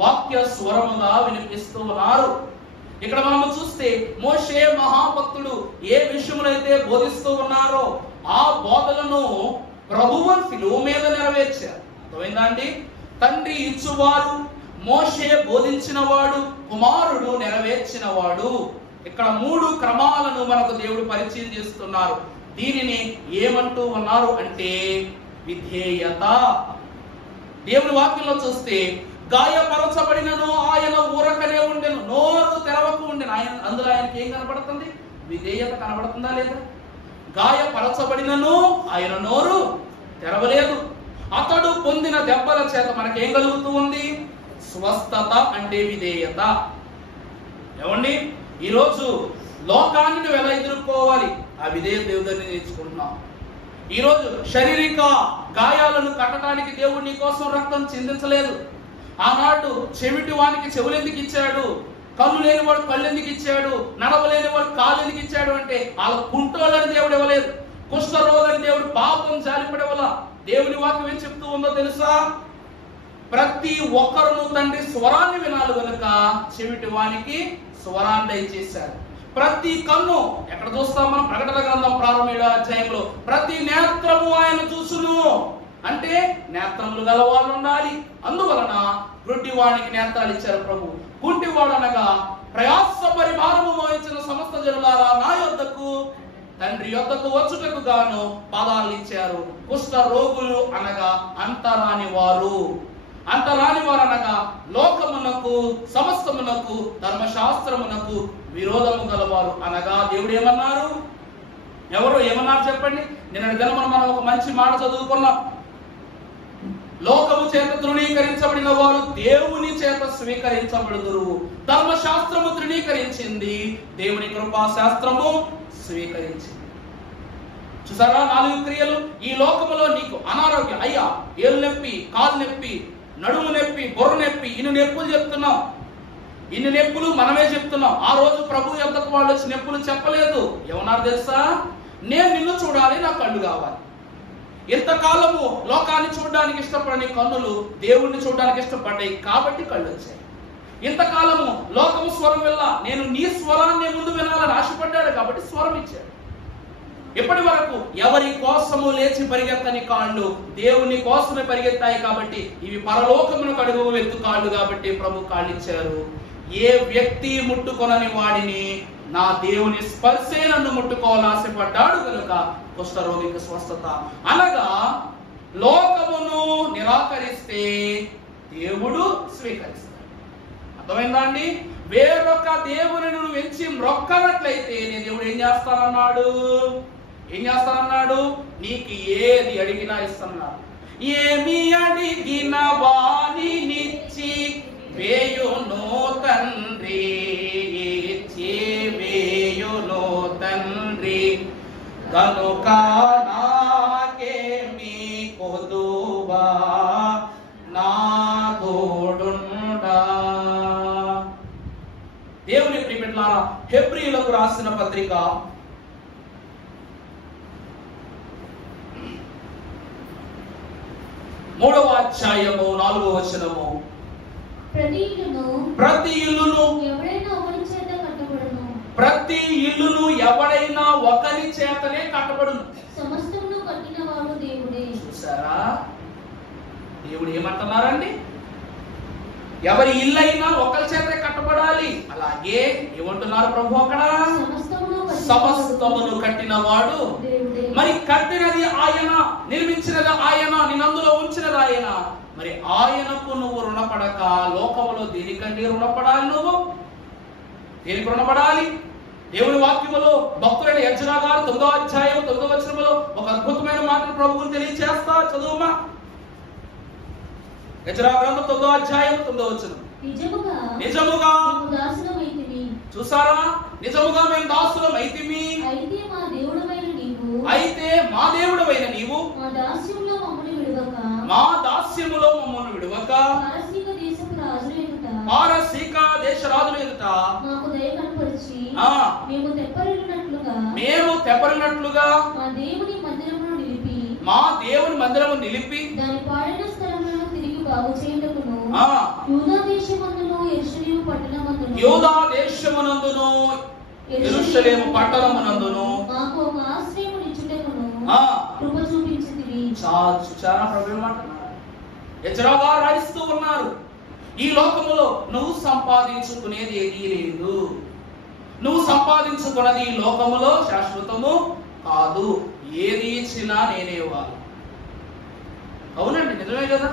వాక్య స్వరముగా వినిపిస్తూ ఉన్నారు. ఇక్కడ మనము చూస్తే మోషే మహాభక్తుడు ఏ విషయములైతే బోధిస్తూ ఉన్నారో ఆ బోధలను ప్రభువు శిలువ మీద నెరవేర్చారు. అర్థమైందా అండి? తండ్రి ఇచ్చువాడు, మోషే బోధించిన వాడు, కుమారుడు నెరవేర్చిన వాడు. ఇక్కడ 3 క్రమాలను మనకు దేవుడు పరిచయం చేస్తున్నారు. దీనిని ఏమంటూ ఉన్నారు అంటే విధేయత. దేవుని వాక్యంలో చూస్తే గాయపరచబడినను ఆయన ఊరకనే ఉండెను, నోరు తెరవకు ఉండెను. ఆయన అందులో ఆయనకి ఏం కనబడుతుంది? విధేయత కనబడుతుందా లేదా? గాయపరచబడినను ఆయన నోరు తెరవలేదు. అతడు పొందిన దెబ్బల చేత మనకేం కలుగుతూ ఉంది? స్వస్థత అంటే విధేయత. ఏమండి, ఈరోజు లోకాన్ని నువ్వు ఎలా ఎదుర్కోవాలి? ఆ విధేయత దేవుడిని నేర్చుకుంటున్నాం. ఈరోజు శారీరక గాయాలను కట్టడానికి దేవుడు నీ కోసం రక్తం చిందించలేదు. ఆనాడు చెవిటి వానికి చెవులు ఎందుకు ఇచ్చాడు? కళ్ళు లేని వాడు కళ్ళు ఎందుకు ఇచ్చాడు? నడవలేని వాడు కాళ్ళు ఎందుకు ఇచ్చాడు అంటే వాళ్ళ కుంటోళ్ళని దేవుడు ఇవ్వలేదు. కుష్ఠరోగని దేవుడు పాపం జాలిపడేవల. దేవుని వాక్యం ఏం చెప్తూ ఉందో తెలుసా? ప్రతి ఒక్కరును తండ్రి స్వరాన్ని వినాలి కనుక చెవిటి వానికి స్వరాన్ని దయచేశారు. ప్రతి కన్ను ఎక్కడ చూస్తాం మనం? ప్రకటన గ్రంథం ప్రారంభ 7వ అధ్యాయంలో ప్రతి నేత్రము ఆయన చూసును అంటే నేత్రములు గల వాళ్ళు ఉండాలి. అందువలన గుడ్డివాడికి నేత్రాలు ఇచ్చారు ప్రభు. కుంటివాడు అనగా ప్రయాస పరిభారము మోయించిన సమస్త జనులారా నా యొద్దకు తండ్రి యొద్దకు వచ్చుటకు గాను పాదాలు ఇచ్చారు. కుష్ఠ రోగులు అనగా అంతరాని వారు. అంతరాని వారు అనగా లోకమునకు సమస్తమునకు ధర్మశాస్త్రమునకు విరోధము గలవారు. అనగా దేవుడు ఏమన్నారు? ఎవరు ఏమన్నారు చెప్పండి? నిన్న దినమున మనం ఒక మంచి మాట చదువుకున్నాం. లోకము చేత తృణీకరించబడిన వారు దేవుని చేత స్వీకరించబడుదురు. ధర్మశాస్త్రము తృణీకరించింది, దేవుని కృపాశాస్త్రము స్వీకరించింది. చూసారా 4 క్రియలు. ఈ లోకములో నీకు అనారోగ్యం, అయ్యా ఏళ్ళు నొప్పి, కాలు నొప్పి, నడుము నొప్పి, బొర్ర నొప్పి, ఇన్ని నొప్పులు చెప్తున్నాం. ఇన్ని నొప్పులు మనమే చెప్తున్నాం. ఆ రోజు ప్రభు యొద్దకు వాళ్ళు వచ్చి నొప్పులు చెప్పలేదు. ఏమన్నారు తెలుసా? నేను నిన్ను చూడాలి, నా కళ్ళు కావాలి. ఇంతకాలము లోకాన్ని చూడడానికి ఇష్టపడని కన్నులు దేవుణ్ణి చూడడానికి ఇష్టపడ్డాయి కాబట్టి కళ్ళు వచ్చాయి. ఇంతకాలము లోకము స్వరం వల్ల నేను నీ స్వరాన్ని ముందు వినాలని ఆశపడ్డాడు కాబట్టి స్వరం ఇచ్చాడు. ఇప్పటి వరకు ఎవరి కోసము లేచి పరిగెత్తని కాళ్ళు దేవుని కోసమే పరిగెత్తాయి కాబట్టి ఇవి పరలోకమునకు అడుగు వెత్తు కాళ్ళు కాబట్టి ప్రభు కాళ్ళు ఇచ్చారు. ఏ వ్యక్తి ముట్టుకొనని వాడిని నా దేవుని స్పర్శే నన్ను ముట్టుకోవాలని ఆశపడ్డాడు కనుక కుష్ఠరోగికి స్వస్థత. అనగా లోకమును నిరాకరిస్తే దేవుడు స్వీకరిస్తాడు. అర్థమైందా అండి? వేరొక దేవుని నువ్వు ఎంచి మొక్కనట్లయితే నేను దేవుడు ఏం చేస్తానన్నాడు? నీకు ఏది అడిగినా ఇస్తున్నాడు. ఏమి అడిగిన వానినిచ్చి వేయునో తండ్రి, ఇచ్చి వేయునో తండ్రి, కనుక నాకేమి కొదువా నా తోడుండా. దేవుని ప్రియమిత్రులారా, హెబ్రీయులకు రాసిన పత్రిక 3వ అధ్యాయము 4వ వచనము. ప్రతి ఇల్లును ప్రతి ప్రతి ఇల్లును ఎవడైనా ఒకరి చేతనే కట్టబడును. సమస్తమును కట్టినవాడు దేవుడే. చూసారా, దేవుడు ఏమంటున్నారండి? ఎవరి ఇల్లైనా ఒకరి చేతే కట్టబడాలి. అలాగే ఏమంటున్నారు ప్రభు అక్కడ? సమస్తమును కట్టినవాడు. మరి కట్టినది ఆయన, నిర్మించినది ఆయన, నిన్నందులో ఉంచినది ఆయన. మరి ఆయనకు నువ్వు రుణపడక లోకములో దేనికంటే రుణపడాలి? నువ్వు దేనికి రుణపడాలి? దేవుని వాక్యములో భక్తులైన యెజ్రా గారు 9వ అధ్యాయం 9వ వచనములో ఒక అద్భుతమైన మాటను ప్రభువుని తెలియజేస్తా. చదువుమా. యెజ్రా గ్రంథం 9వ అధ్యాయం 9వ వచనం. నిజముగా చూసారా, నిజముగా మేము దాసులం అయితిమి. అయితే మా దేవుడవైన నీవు మా దాస్యములో మమ్మల్ని విడువక పారసీక దేశ రాజుల ఎదుట మేము తెప్పరినట్లుగా మా దేవుని మందిరము నిలిపి యూదా దేశమునందును యెరూషలేము పట్టణమునందును యెజ్రా గారు రాయిస్తూ ఉన్నారు, ఈ లోకములో నువ్వు సంపాదించుకునేది ఏదీ లేదు. నువ్వు సంపాదించుకున్నది ఈ లోకములో శాశ్వతము కాదు. ఏది ఇచ్చినా నేనే ఇవ్వాలి. అవునండి, నిజమే కదా.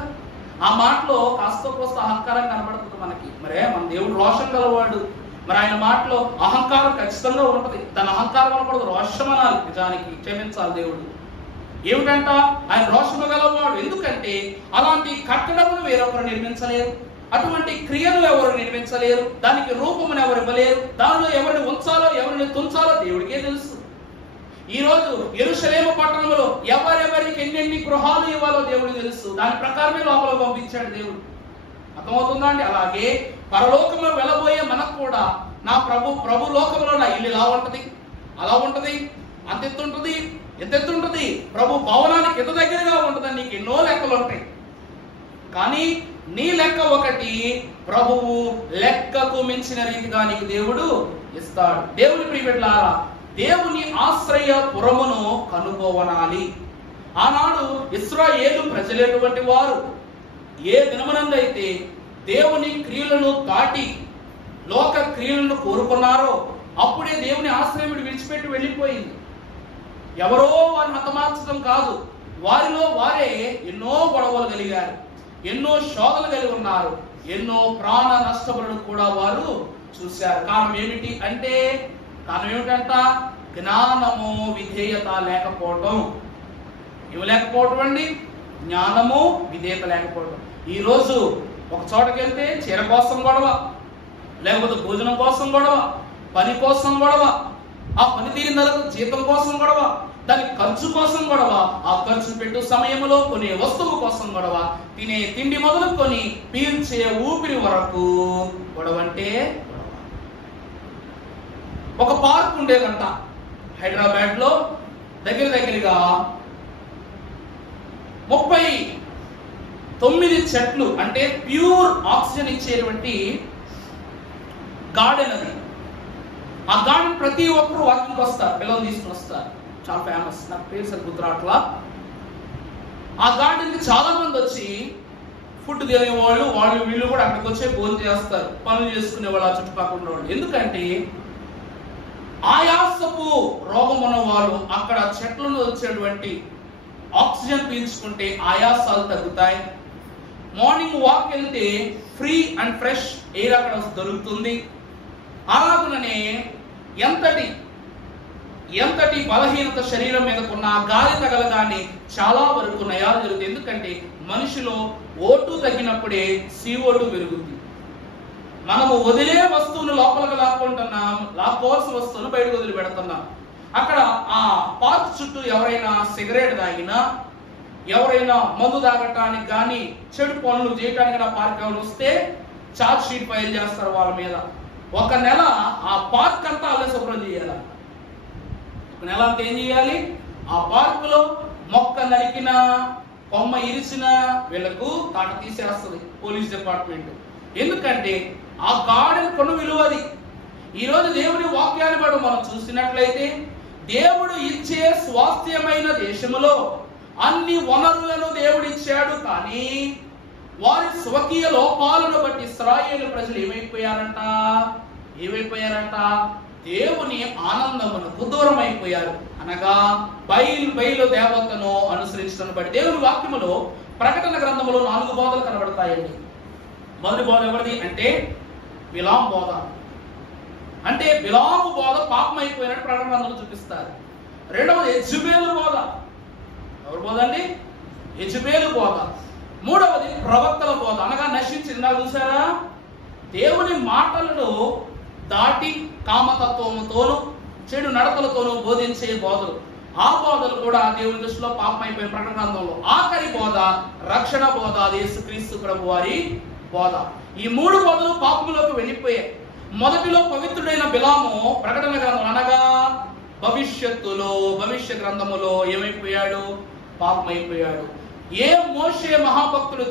ఆ మాటలో కాస్త కోస్త అహంకారం కనబడుతుంది మనకి. మరే మన దేవుడు రోషం గలవాడు. మరి ఆయన మాటలో అహంకారం ఖచ్చితంగా ఉంటది. దాని అహంకారం అనకూడదు, రోషం అనాలి. నిజానికి క్షమించాలి దేవుడు. ఏమిటంట? ఆయన రోషము గలవాడు. ఎందుకంటే అలాంటి కట్టడమును వేరొకరు నిర్మించలేరు, అటువంటి క్రియలు ఎవరు నిర్మించలేరు, దానికి రూపమును ఎవరు ఇవ్వలేరు, దానిలో ఎవరిని ఉంచాలో ఎవరిని తుంచాలో దేవుడికే తెలుసు. ఈ రోజు యెరూషలేము పట్టణంలో ఎవరెవరికి ఎన్నెన్ని గృహాలు ఇవ్వాలో దేవుడికి తెలుసు. దాని ప్రకారమే లోపల పంపించాడు దేవుడు. అర్థమవుతుందా అండి? అలాగే పరలోకంలో వెళ్ళబోయే మనకు కూడా నా ప్రభు లోకంలో నా ఇల్లు ఇలా ఉంటది, అలా ఉంటది, అంతెత్తుంటది, ఎంతెత్తుంటది, ప్రభు భవనానికి ఎంత దగ్గరగా ఉంటుందని నీకు ఎన్నో లెక్కలు ఉంటాయి. కానీ నీ లెక్క ఒకటి, ప్రభువు లెక్కకు మించిన రీతిగా నీకు దేవుడు ఇస్తాడు. దేవుని ప్రియబిడ్డలారా, దేవుని ఆశ్రయ పురమును కనుగొనాలి. ఆనాడు ఇశ్రాయేలు ప్రజలైనటువంటి వారు ఏ దినమునందైతే దేవుని క్రియలను దాటి లోక క్రియలను కోరుకున్నారో అప్పుడే దేవుని ఆశ్రయం విడిచిపెట్టి వెళ్ళిపోయింది. ఎవరో వారిని హతమార్చడం కాదు, వారిలో వారే ఎన్నో గొడవలు కలిగారు, ఎన్నో శోధనలు కలిగి ఉన్నారు, ఎన్నో ప్రాణ నష్టములను కూడా వారు చూశారు. కారణం ఏమిటి అంటే, కారణం ఏమిటంట? జ్ఞానము విధేయత లేకపోవటం. ఇవి లేకపోవటం అండి, జ్ఞానము విధేయత లేకపోవటం. ఈరోజు ఒక చోటకి వెళ్తే చీర కోసం గొడవ, లేకపోతే భోజనం కోసం గొడవ, పని కోసం గొడవ, ఆ పని తీరిన జీతం కోసం గొడవ, దాని ఖర్చు కోసం గొడవ, ఆ ఖర్చు పెట్టు సమయంలో కొనే వస్తువు కోసం గొడవ, తినే తిండి మొదలుకొని పీల్చే ఊపిరి వరకు గొడవ. అంటే ఒక పార్క్ ఉండేదంట హైదరాబాద్ లో, దగ్గరగా 39 చెట్లు, అంటే ప్యూర్ ఆక్సిజన్ ఇచ్చేటువంటి గార్డెన్ అది. ఆ గార్డెన్ ప్రతి ఒక్కరు వాకింగ్ వస్తారు, పిల్లలు తీసుకుని వస్తారు. చాలా ఫేమస్, నాకు పేరు సరి గుర్తురాట్లా. ఆ గార్డెన్ కి చాలా మంది వచ్చి ఫుడ్ తినేవాళ్ళు, వాళ్ళు వీళ్ళు కూడా అక్కడికి వచ్చే భోజనం చేస్తారు, పనులు చేసుకునే వాళ్ళు, ఆ చుట్టుపక్కల వాళ్ళు. ఎందుకంటే ఆయాసపు రోగం ఉన్న వాళ్ళు అక్కడ చెట్లను వచ్చేటువంటి ఆక్సిజన్ పీల్చుకుంటే ఆయాసాలు తగ్గుతాయి. మార్నింగ్ వాక్ వెళ్తే ఫ్రీ అండ్ ఫ్రెష్ ఎయిర్ అక్కడ దొరుకుతుంది. అలాగనే ఎంతటి బలహీనత శరీరం మీదకున్న గాలి తగలగానే చాలా వరకు నయాలు జరుగుతాయి. ఎందుకంటే మనిషిలో O2 తగ్గినప్పుడే CO2 పెరుగుతుంది. మనము వదిలే వస్తువును లోపలికి లాక్కుంటున్నాం, లాక్కోవాల్సిన వస్తువును బయటకు వదిలి పెడుతున్నాం. అక్కడ ఆ పార్క్ చుట్టూ ఎవరైనా సిగరెట్ తాగినా, ఎవరైనా మందు తాగటానికి కానీ చెడు పనులు చేయటానికి ఆ పార్క్ ఎవరు వస్తే చార్జ్ షీట్ ఫైల్ చేస్తారు వాళ్ళ మీద. ఒక నెల ఆ పార్క్ అంతా అలా శుభ్రం చేయాలి. ఒక నెల అంతా ఏం చేయాలి? ఆ పార్క్ లో మొక్క నరికిన, కొమ్మ ఇరిచిన వీళ్ళకు తాట తీసేస్తుంది పోలీస్ డిపార్ట్మెంట్. ఎందుకంటే ఆ గార్డెన్ కొను విలువది. ఈరోజు దేవుని వాక్యాన్ని బట్టి మనం చూసినట్లయితే దేవుడు ఇచ్చే స్వాస్థ్యమైన దేశములో అన్ని వనరులను దేవుడు ఇచ్చాడు. కానీ వారి స్వకీయ లోపాలను బట్టి ఇశ్రాయేలు ప్రజలు ఏమైపోయారంట? దేవుని ఆనందమునకు దూరం అయిపోయారు. అనగా బయలు దేవతను అనుసరించడం బట్టి దేవుని వాక్యములో ప్రకటన గ్రంథములో 4 బోధలు కనబడతాయండి. మొదటి బోధ ఎవరిది అంటే బిలాము బోధ. అంటే బిలాము బోధ పాపం అయిపోయినట్టు ప్రకటన గ్రంథంలో చూపిస్తారు. రెండవది యెజబేలు బోధ. ఎవరి బోధ అండి? యెజబేలు బోధ. మూడవది ప్రవక్తల బోధ, అనగా నశించింది. నాకు చూసారా, దేవుని మాటలను దాటి కామతత్వముతోను చెడు నడతలతోనూ బోధించే బోధలు, ఆ బోధలు కూడా దేవుని దృష్టిలో పాపం అయిపోయిన ప్రకటన గ్రంథంలో. ఆఖరి బోధ రక్షణ బోధ, అది యేసుక్రీస్తు ప్రభు వారి బోధ. ఈ 3 బోధలు పాపములోకి వెళ్ళిపోయాయి. మొదటిలో పవిత్రుడైన బిలాము ప్రకటన గ్రంథం అనగా భవిష్య గ్రంథములో ఏమైపోయాడు? పాపమైపోయాడు. ఏ మోషే మహాభక్తుడు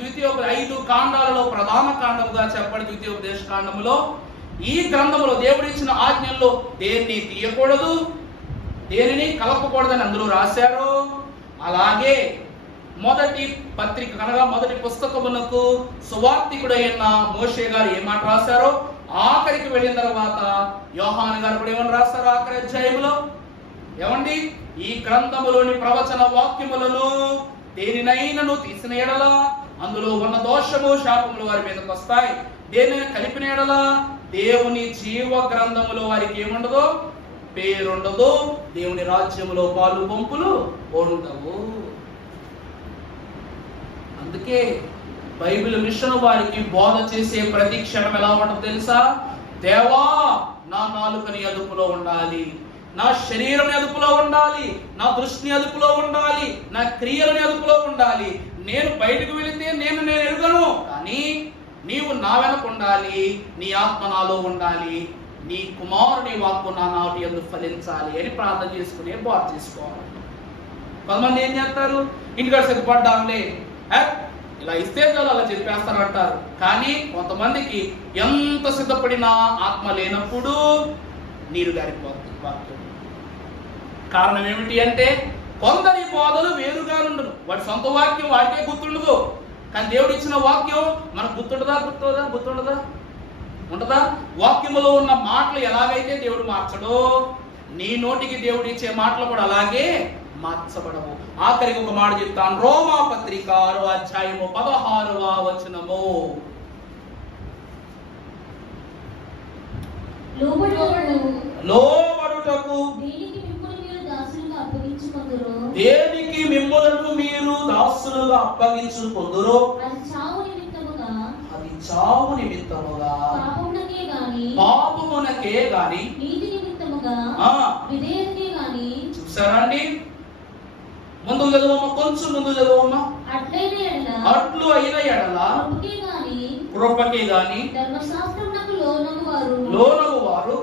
5 కాండాలలో ప్రధాన కాండముగా చెప్పబడి ద్వితీయోపదేశ కాండములో ఈ గ్రంథములో దేవుడు ఇచ్చిన ఆజ్ఞల్లో దేన్ని తీయకూడదు, దేనిని కలపకూడదని అందులో రాశారు. అలాగే మొదటి పత్రిక అనగా మొదటి పుస్తకమునకు సువార్తికుడైన మోషే గారు ఏ మాట రాశారో ఆఖరికి వెళ్ళిన తర్వాత యోహాను గారు కూడా ఏమని రాశారు? ఆఖరి అధ్యాయములో ఏమండి, ఈ గ్రంథములోని ప్రవచన వాక్యములను దేనినైనను తీసిన ఎడల అందులో ఉన్న దోషము శాపములు వారి మీదకి వస్తాయి. దేనిని కలిపిన ఎడల దేవుని జీవ గ్రంథములో వారికి ఏముండదు? పేరుండదు. దేవుని రాజ్యములో పాలు పంపులు ఉండవు. అందుకే బైబిల్ మిషన్ వారికి బోధ చేసే ప్రతి క్షణం ఎలా ఉంటుందో తెలుసా? దేవా, నా నాలుకని అదుపులో ఉండాలి, నా శరీరం అదుపులో ఉండాలి, నా దృష్టిని అదుపులో ఉండాలి, నా క్రియలని అదుపులో ఉండాలి. నేను బయటకు వెళితే నేను ఎరుగను, కానీ నీవు నా వెనక ఉండాలి, నీ ఆత్మ నాలో ఉండాలి, నీ కుమారుని వాక్కు నా నాటి యందు ఫలించాలి అని ప్రార్థన చేసుకునే బోధ చేసుకోవాలి. కొంతమంది ఏం చేస్తారు? ఇంటికాడ సిద్ధపడ్డాంలే, ఇలా ఇస్తే చాలు అలా చెప్పేస్తారు అంటారు. కానీ కొంతమందికి ఎంత సిద్ధపడినా ఆత్మ లేనప్పుడు నీరు గారిపోతుంది వాక్యం. కారణం ఏమిటి అంటే కొందరి బోధలు వేరుగా ఉండదు. వాడి సొంత వాక్యం వాడికే గుర్తుండదు. కానీ దేవుడు ఇచ్చిన వాక్యం మనకు గుర్తుండదా? ఉంటదా? వాక్యములో ఉన్న మాటలు ఎలాగైతే దేవుడు మార్చడో, నీ నోటికి దేవుడు ఇచ్చే మాటలు కూడా అలాగే మార్చబడవు. ఆఖరికి ఒక మాట చెప్తాను. రోమా పత్రిక 6వ అధ్యాయము 16వ వచనము. లోబడుటకు దేనికి మిమ్ములను మీరు దాసులుగా అప్పగించుకొందురో అది చావు నిమిత్తముగా పాపమునకే గాని చూసారా అండి? ముందు చదవమ్మా, కొంచెం ముందు చదవమ్మా. అట్లు అయిన ఎడల కృపకే గాని లోనగు వారు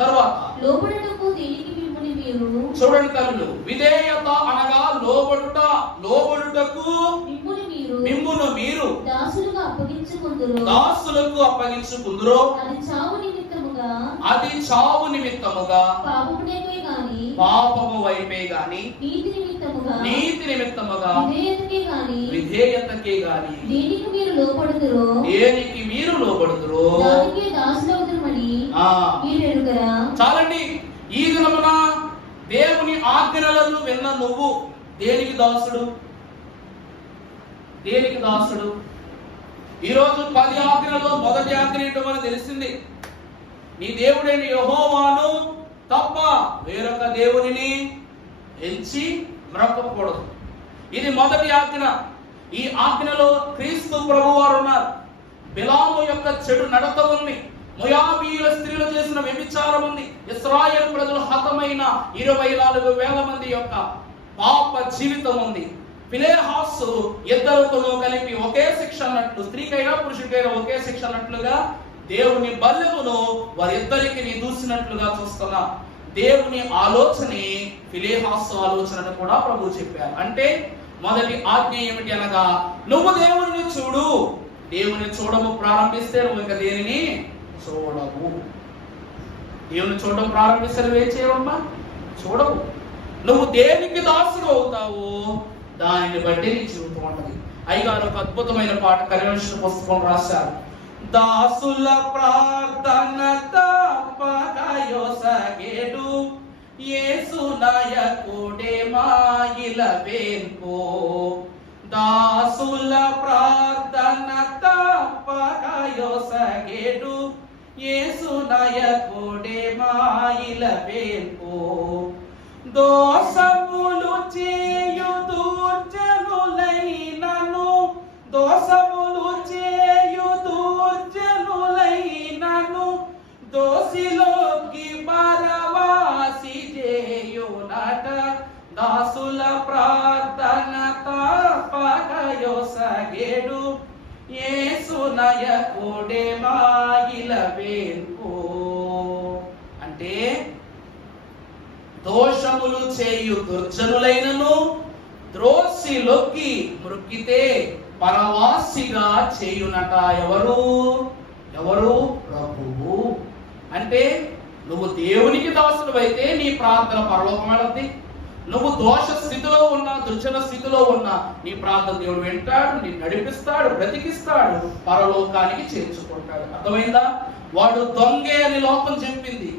తర్వాత చూడండి తల్లు, విధేయత అనగా లోబడుటకు మిమ్మును మీరు దాసులకు అప్పగించుకుందురో అది చావు నిమిత్తముగా పాపము వైపే గాని నీతి నిమిత్తముగా విధేయతకే గాని దేనికి మీరు లోబడుదురో చాలండి. ఈ దినమున దేవుని ఆజ్ఞలను విన్న నువ్వు దేనికి దాసుడు? ఈరోజు 10 ఆజ్ఞలలో మొదటి ఆజ్ఞ ఏంటో మనకు తెలిసింది. నీ దేవుడైన యెహోవాను తప్ప వేరొక దేవునిని ఎంచి మ్రొక్కకూడదు. ఇది మొదటి ఆజ్ఞ. ఈ ఆజ్ఞలో క్రీస్తు ప్రభువారు ఉన్నారు. బిలాము యొక్క చెడు నడత ఉంది. మోయాబీయుల స్త్రీలు చేసిన వ్యభిచారం ఉంది. ఇశ్రాయేలు ప్రజలు హతమైన 24,000 మంది యొక్క పాప జీవితం ఉంది. ఫిలెహాసు ఇద్దరును కలిపి ఒకే శిక్ష అన్నట్లు, స్త్రీకైనా పురుషుడికైనా ఒకే శిక్ష అన్నట్లుగా దేవుని బల్యమును వారిద్దరికి దూసినట్లుగా చూస్తున్నా. దేవుని ఆలోచనే ఫిలెహాసు ఆలోచన కూడా ప్రభు చెప్పారు. అంటే మొదటి ఆజ్ఞ ఏమిటి అనగా, నువ్వు దేవుని చూడు, దేవుని చూడము ప్రారంభిస్తే నువ్వు ఇంకా దేనిని చూడవు. దేవుని చూడడం ప్రారంభిస్తే నువ్వేం చేయవమ్మా? చూడవు. నువ్వు దేనికి దాసుడు అవుతావు దానిని బట్టి నీ జీవితం ఉంటది. అయ్యగారు ఒక అద్భుతమైన పాట కన్వెన్షన్ పుస్తకం రాశారు. దాసుల ప్రార్థన తప్పకయొసగెడు యేసు నాయకుడే మాయిల వేల్పో. దాసుల ప్రార్థన తప్పకయొసగెడు యేసు నాయకుడే మాయిల వేల్పో. దోషములు చేయు దుర్జనులైనను దోషములు చేయు దుర్జనులైనను దోషిలోకి బరవాసి చేయునట. దాసుల ప్రార్థన తప్పకయొసగెడు యేసు నాయకుడే మాయిల వేల్పో. అంటే దోషములు చేయు దుర్జనులైనను ద్రోషిలోకి మృక్కితే పరవాసిగా చేయునట. ఎవరు? ప్రభువు. అంటే నువ్వు దేవునికి దాసుడు అయితే నీ ప్రార్థన పరలోకం వెళ్ళద్ది. నువ్వు దోష స్థితిలో ఉన్నా దుర్జన స్థితిలో ఉన్నా నీ ప్రార్థన దేవుడు వింటాడు, నీ నడిపిస్తాడు, బ్రతికిస్తాడు, పరలోకానికి చేర్చుకుంటాడు. అర్థమైందా? వాడు దొంగే అని లోకం చెప్పింది,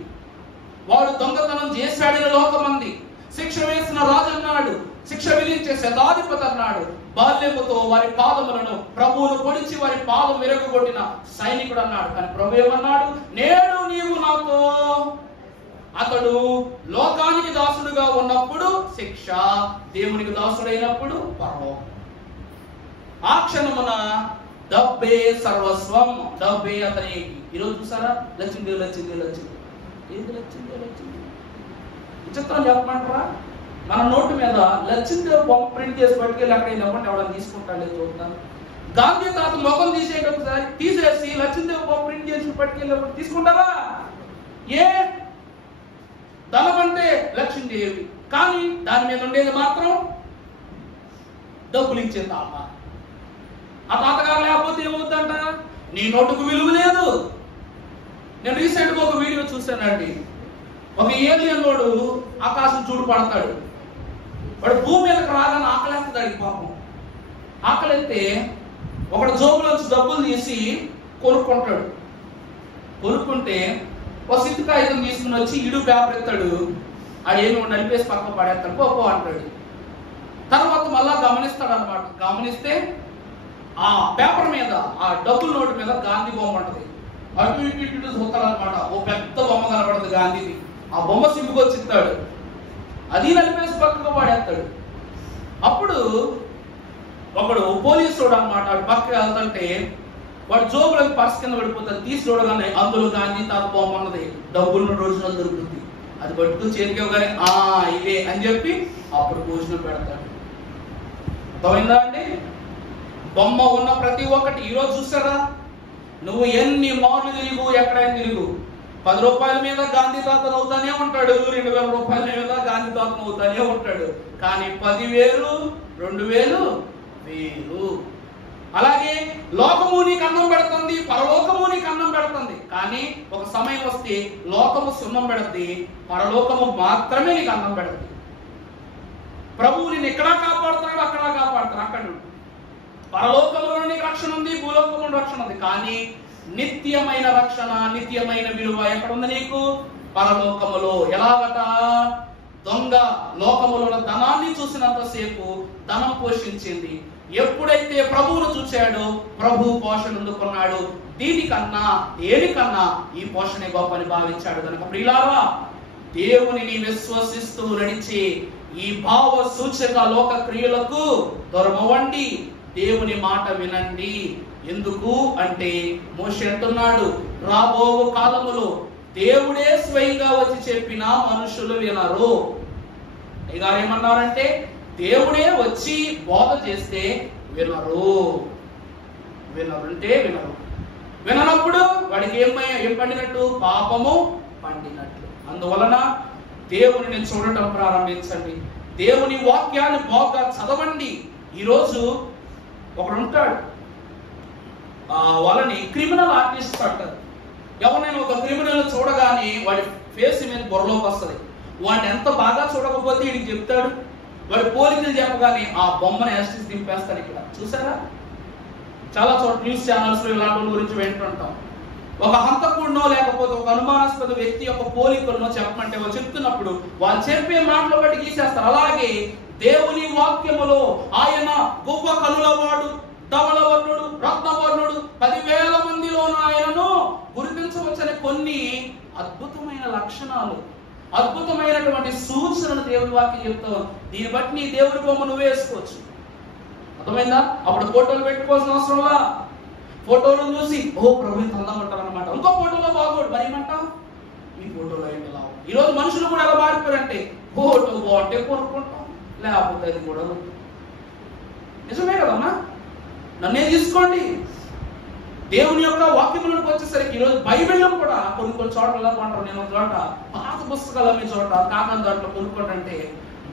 వాడు దొంగతనం చేశాడని లోకం అంది. శిక్ష వేసిన రాజు అన్నాడు, శిక్ష విధించే శతాధిపతి అన్నాడు. బాల్యముతో వారి పాదములను ప్రభువును పొడిచి వారి పాదం విరగొట్టిన సైనికుడు అన్నాడు. కానీ ప్రభు ఏమన్నాడు? నేడు నీవు నాతో. అతడు లోకానికి దాసుడుగా ఉన్నప్పుడు శిక్ష, దేవునికి దాసుడైనప్పుడు పరలోకం. ఆ క్షణమున డబ్బే సర్వస్వం. డబ్బే అతని. ఈరోజు చూసారా? లచ్చింది లచ్చింది లచ్చింది. ఏది లచ్చింది లచ్చింది? విచిత్రం చెప్పమంటారా? మన నోటు మీద లచ్చిందేవి బొమ్మ ప్రింట్ చేసి పట్టుకెళ్ళి అక్కడ ఇవ్వండి, ఎవడని తీసుకుంటాడు చూస్తాను. గాంధీ తాత ముఖం తీసేటప్పుడు తీసేసి లచ్చిందేవి బొమ్మ ప్రింట్ చేసి పట్టుకెళ్ళి తీసుకుంటారా? ఏ ధనం అంటే లక్ష్మీదేవి, కానీ దాని మీద ఉండేది మాత్రం డబ్బులు ఇచ్చే తాత. ఆ తాతగారు లేకపోతే ఏమవుతుందంట? నీ నోటుకు విలువ లేదు. నేను రీసెంట్ గా ఒక వీడియో చూశానండి. ఒక ఏలియన్ వాడు ఆకాశం చూడు పడతాడు. వాడు భూమి మీదకి రాగానే ఆకలేస్తాడు. పాపం ఆకలిస్తే ఒకడు జోబులోంచి డబ్బులు తీసి కొనుక్కుంటాడు. కొనుక్కుంటే ఒక సిద్ధి కాగితం తీసుకుని వచ్చి ఇడు పేపర్ ఎత్తాడు. ఆ ఏమి నలిపేసి పక్క పడేస్తాడు. పో అంటాడు. తర్వాత మళ్ళా గమనిస్తాడు అనమాట. గమనిస్తే ఆ పేపర్ మీద, ఆ డబ్బుల నోటు మీద గాంధీ బొమ్మ ఉంటుంది. అటు ఇటు ఇటు చూస్తాడనమాట. ఓ పెద్ద బొమ్మ కనబడదు గాంధీది. ఆ బొమ్మ సింపుకొచ్చి ఇస్తాడు. అది నలిపేసి పక్కకు పడేస్తాడు. అప్పుడు ఒకడు పోలీసుడు అనమాట. పక్కకి వెళ్తుంటే వాడు జోబులకు పర్స్ కింద పడిపోతాడు. తీసి చూడగానే అందులో గాంధీ తాత బొమ్మ ఉన్నది. డబ్బులు రోజున దొరుకుతుంది. అది పట్టుకు చేతికి ఇవ్వగానే ఇదే అని చెప్పి అప్పుడు భోజనం పెడతాడు. అర్థమైందా అండి? బొమ్మ ఉన్న ప్రతి ఒక్కటి. ఈరోజు చూసారా? నువ్వు ఎన్ని మార్లు తిరుగు, ఎక్కడైనా తిరుగు, 10 రూపాయల మీద గాంధీ తాతను అవుతానే ఉంటాడు, 2000 రూపాయల మీద గాంధీ తాతను అవుతానే ఉంటాడు. కానీ 10,000, 2,000, 1000. అలాగే లోకము నీకు అన్నం పెడుతుంది, పరలోకము నీకు అన్నం పెడుతుంది. కానీ ఒక సమయం వస్తే లోకము సున్నం పెడుతుంది, పరలోకము మాత్రమే నీకు అన్నం పెడుతుంది. ప్రభువు నేను ఎక్కడా కాపాడుతాడు, అక్కడ కాపాడుతాడు. అక్కడ పరలోకంలో నీకు రక్షణ ఉంది, భూలోకంలో రక్షణ ఉంది. కానీ నిత్యమైన రక్షణ, నిత్యమైన విలువ ఎక్కడ ఉంది నీకు? పరలోకములో. ఎలాగట? దొంగ లోకములో ధనాన్ని చూసినంతసేపు ధనం పోషించింది. ఎప్పుడైతే ప్రభువును చూశాడో ప్రభు పోషణ అందుకున్నాడు. దీనికన్నా దేనికన్నా ఈ పోషణ గొప్పని భావించాడు. కనుక ప్రియులారా, దేవునిని విశ్వసిస్తూ నడిచి ఈ భావ సూచక లోక క్రియలకు దూరమవ్వండి. దేవుని మాట వినండి. ఎందుకు అంటే మోషే అంటున్నాడు, రాబో కాలములో దేవుడే స్వయంగా వచ్చి చెప్పినా మనుషులు వినరు. అయ్యగారు ఏమన్నారంటే దేవుడే వచ్చి బోధ చేస్తే వినరు. వినరంటే వినరు. విననప్పుడు వాడికి ఏం పండినట్టు? పాపము పండినట్లు. అందువలన దేవుని చూడటం ప్రారంభించండి. దేవుని వాక్యాన్ని బాగా చదవండి. ఈరోజు ఒకడు ఉంటాడు, వాళ్ళని క్రిమినల్ ఆర్టిస్ట్ అంటారు. ఎవరైనా ఒక క్రిమినల్ చూడగానే వాడి ఫేస్ మీద బుర్రలోకి వస్తుంది. వాడిని ఎంత బాగా చూడకపోతే వీడికి చెప్తాడు, వాడి పోలికలు చెప్పగానే ఆ బొమ్మను యాస్టిస్ దింపేస్తాడు. ఇక్కడ చూసారా, చాలా చోట్ల న్యూస్ ఛానల్స్ లో ఇలాంటి వాళ్ళ గురించి వింటుంటాం. ఒక హంతకుడినో లేకపోతే ఒక అనుమానాస్పద వ్యక్తి యొక్క పోలికలను చెప్పమంటే వాళ్ళు చెప్తున్నప్పుడు వాళ్ళు చెప్పే మాటలు బట్టి గీసేస్తారు. అలాగే దేవుని వాక్యములో ఆయన గొప్ప కనులవాడు, ధవళవర్ణుడు, రత్నవర్ణుడు, 10,000 మందిలోనూ ఆయనను గుర్తించవచ్చని కొన్ని అద్భుతమైన లక్షణాలు, అద్భుతమైనటువంటి సూచనలు దేవుని వాక్యం చెప్తావు. దీన్ని బట్టి నీ దేవుడి బొమ్మ నువ్వు వేసుకోవచ్చు. అర్థమైందా? అప్పుడు ఫోటోలు పెట్టుకోవాల్సిన అవసరంలా. ఫోటోలు చూసి ఓ ప్రభు అందంగా ఉంటారు అనమాట. ఇంకో ఫోటోలో బాగోడు, మరి ఏమంటావు ఈ ఫోటోలో ఏంటలా. ఈరోజు మనుషులు కూడా ఎలా మారిపోయారంటే ఫోటో బాగుంటే కొనుక్కుంటాం, లేకపోతే అది కూడా నిజమే కదమ్మా. నన్నే తీసుకోండి. దేవుని యొక్క వాక్యములకు వచ్చేసరికి ఈరోజు బైబిల్లో కూడా కొన్ని చోట్ల ఎలా కొంటారు. నేను ఒక చోట పాత పుస్తకాలు అమ్మే చోట కాకని దాంట్లో కొనుక్కోంటే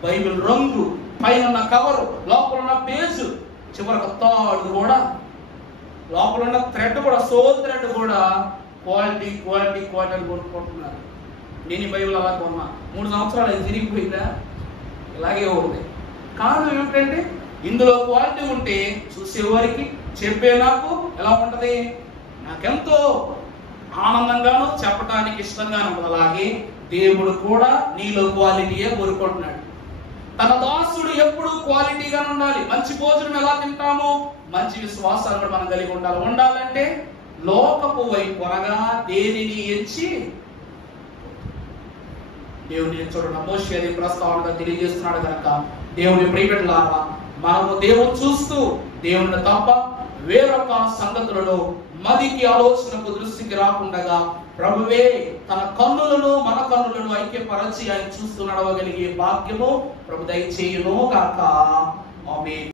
బైబిల్ రంగు, పైన ఉన్న కవరు, లోపల ఉన్న పేజు, చివరికి తాడు కూడా, లోపల ఉన్న థ్రెడ్ కూడా, సోల్ థ్రెడ్ కూడా క్వాలిటీ క్వాలిటీ క్వాలిటీ అని కొనుక్కుంటున్నారు. నేను ఈ బైబిల్ అలా కొన్నా, 3 సంవత్సరాలు అది తిరిగిపోయిందా, ఇలాగే ఉంది. కారణం ఏమిటంటే ఇందులో క్వాలిటీ ఉంటే చూసేవారికి చెప్పే నాకు ఎలా ఉంటది, నాకెంతో ఆనందంగాను చెప్పడానికి ఇష్టంగాను ఉంటుంది. అలాగే దేవుడు కూడా నీలో క్వాలిటీయే కోరుకుంటున్నాడు. తన దాసుడు ఎప్పుడు క్వాలిటీగా ఉండాలి. మంచి భోజనం ఎలా తింటామో మంచి విశ్వాసాలు కూడా మనం కలిగి ఉండాలి. ఉండాలంటే లోకపు వైపు అనగా దేనిని ఎంచి దేవుని చూడండి. మోషే అది ప్రస్తావనగా తెలియజేస్తున్నాడు కనుక దేవుని ప్రియబిడ్డలారా, మనము దేవుని చూస్తూ దేవుని తప్ప వేరొక సంగతులలో మదికి ఆలోచనకు దృష్టికి రాకుండా ప్రభువే తన కన్నులను మన కన్నులను ఐక్యపరచి ఆయన చూస్తూ నడవగలిగే భాగ్యము ప్రభు దయచేయును గాక. ఆమేన్.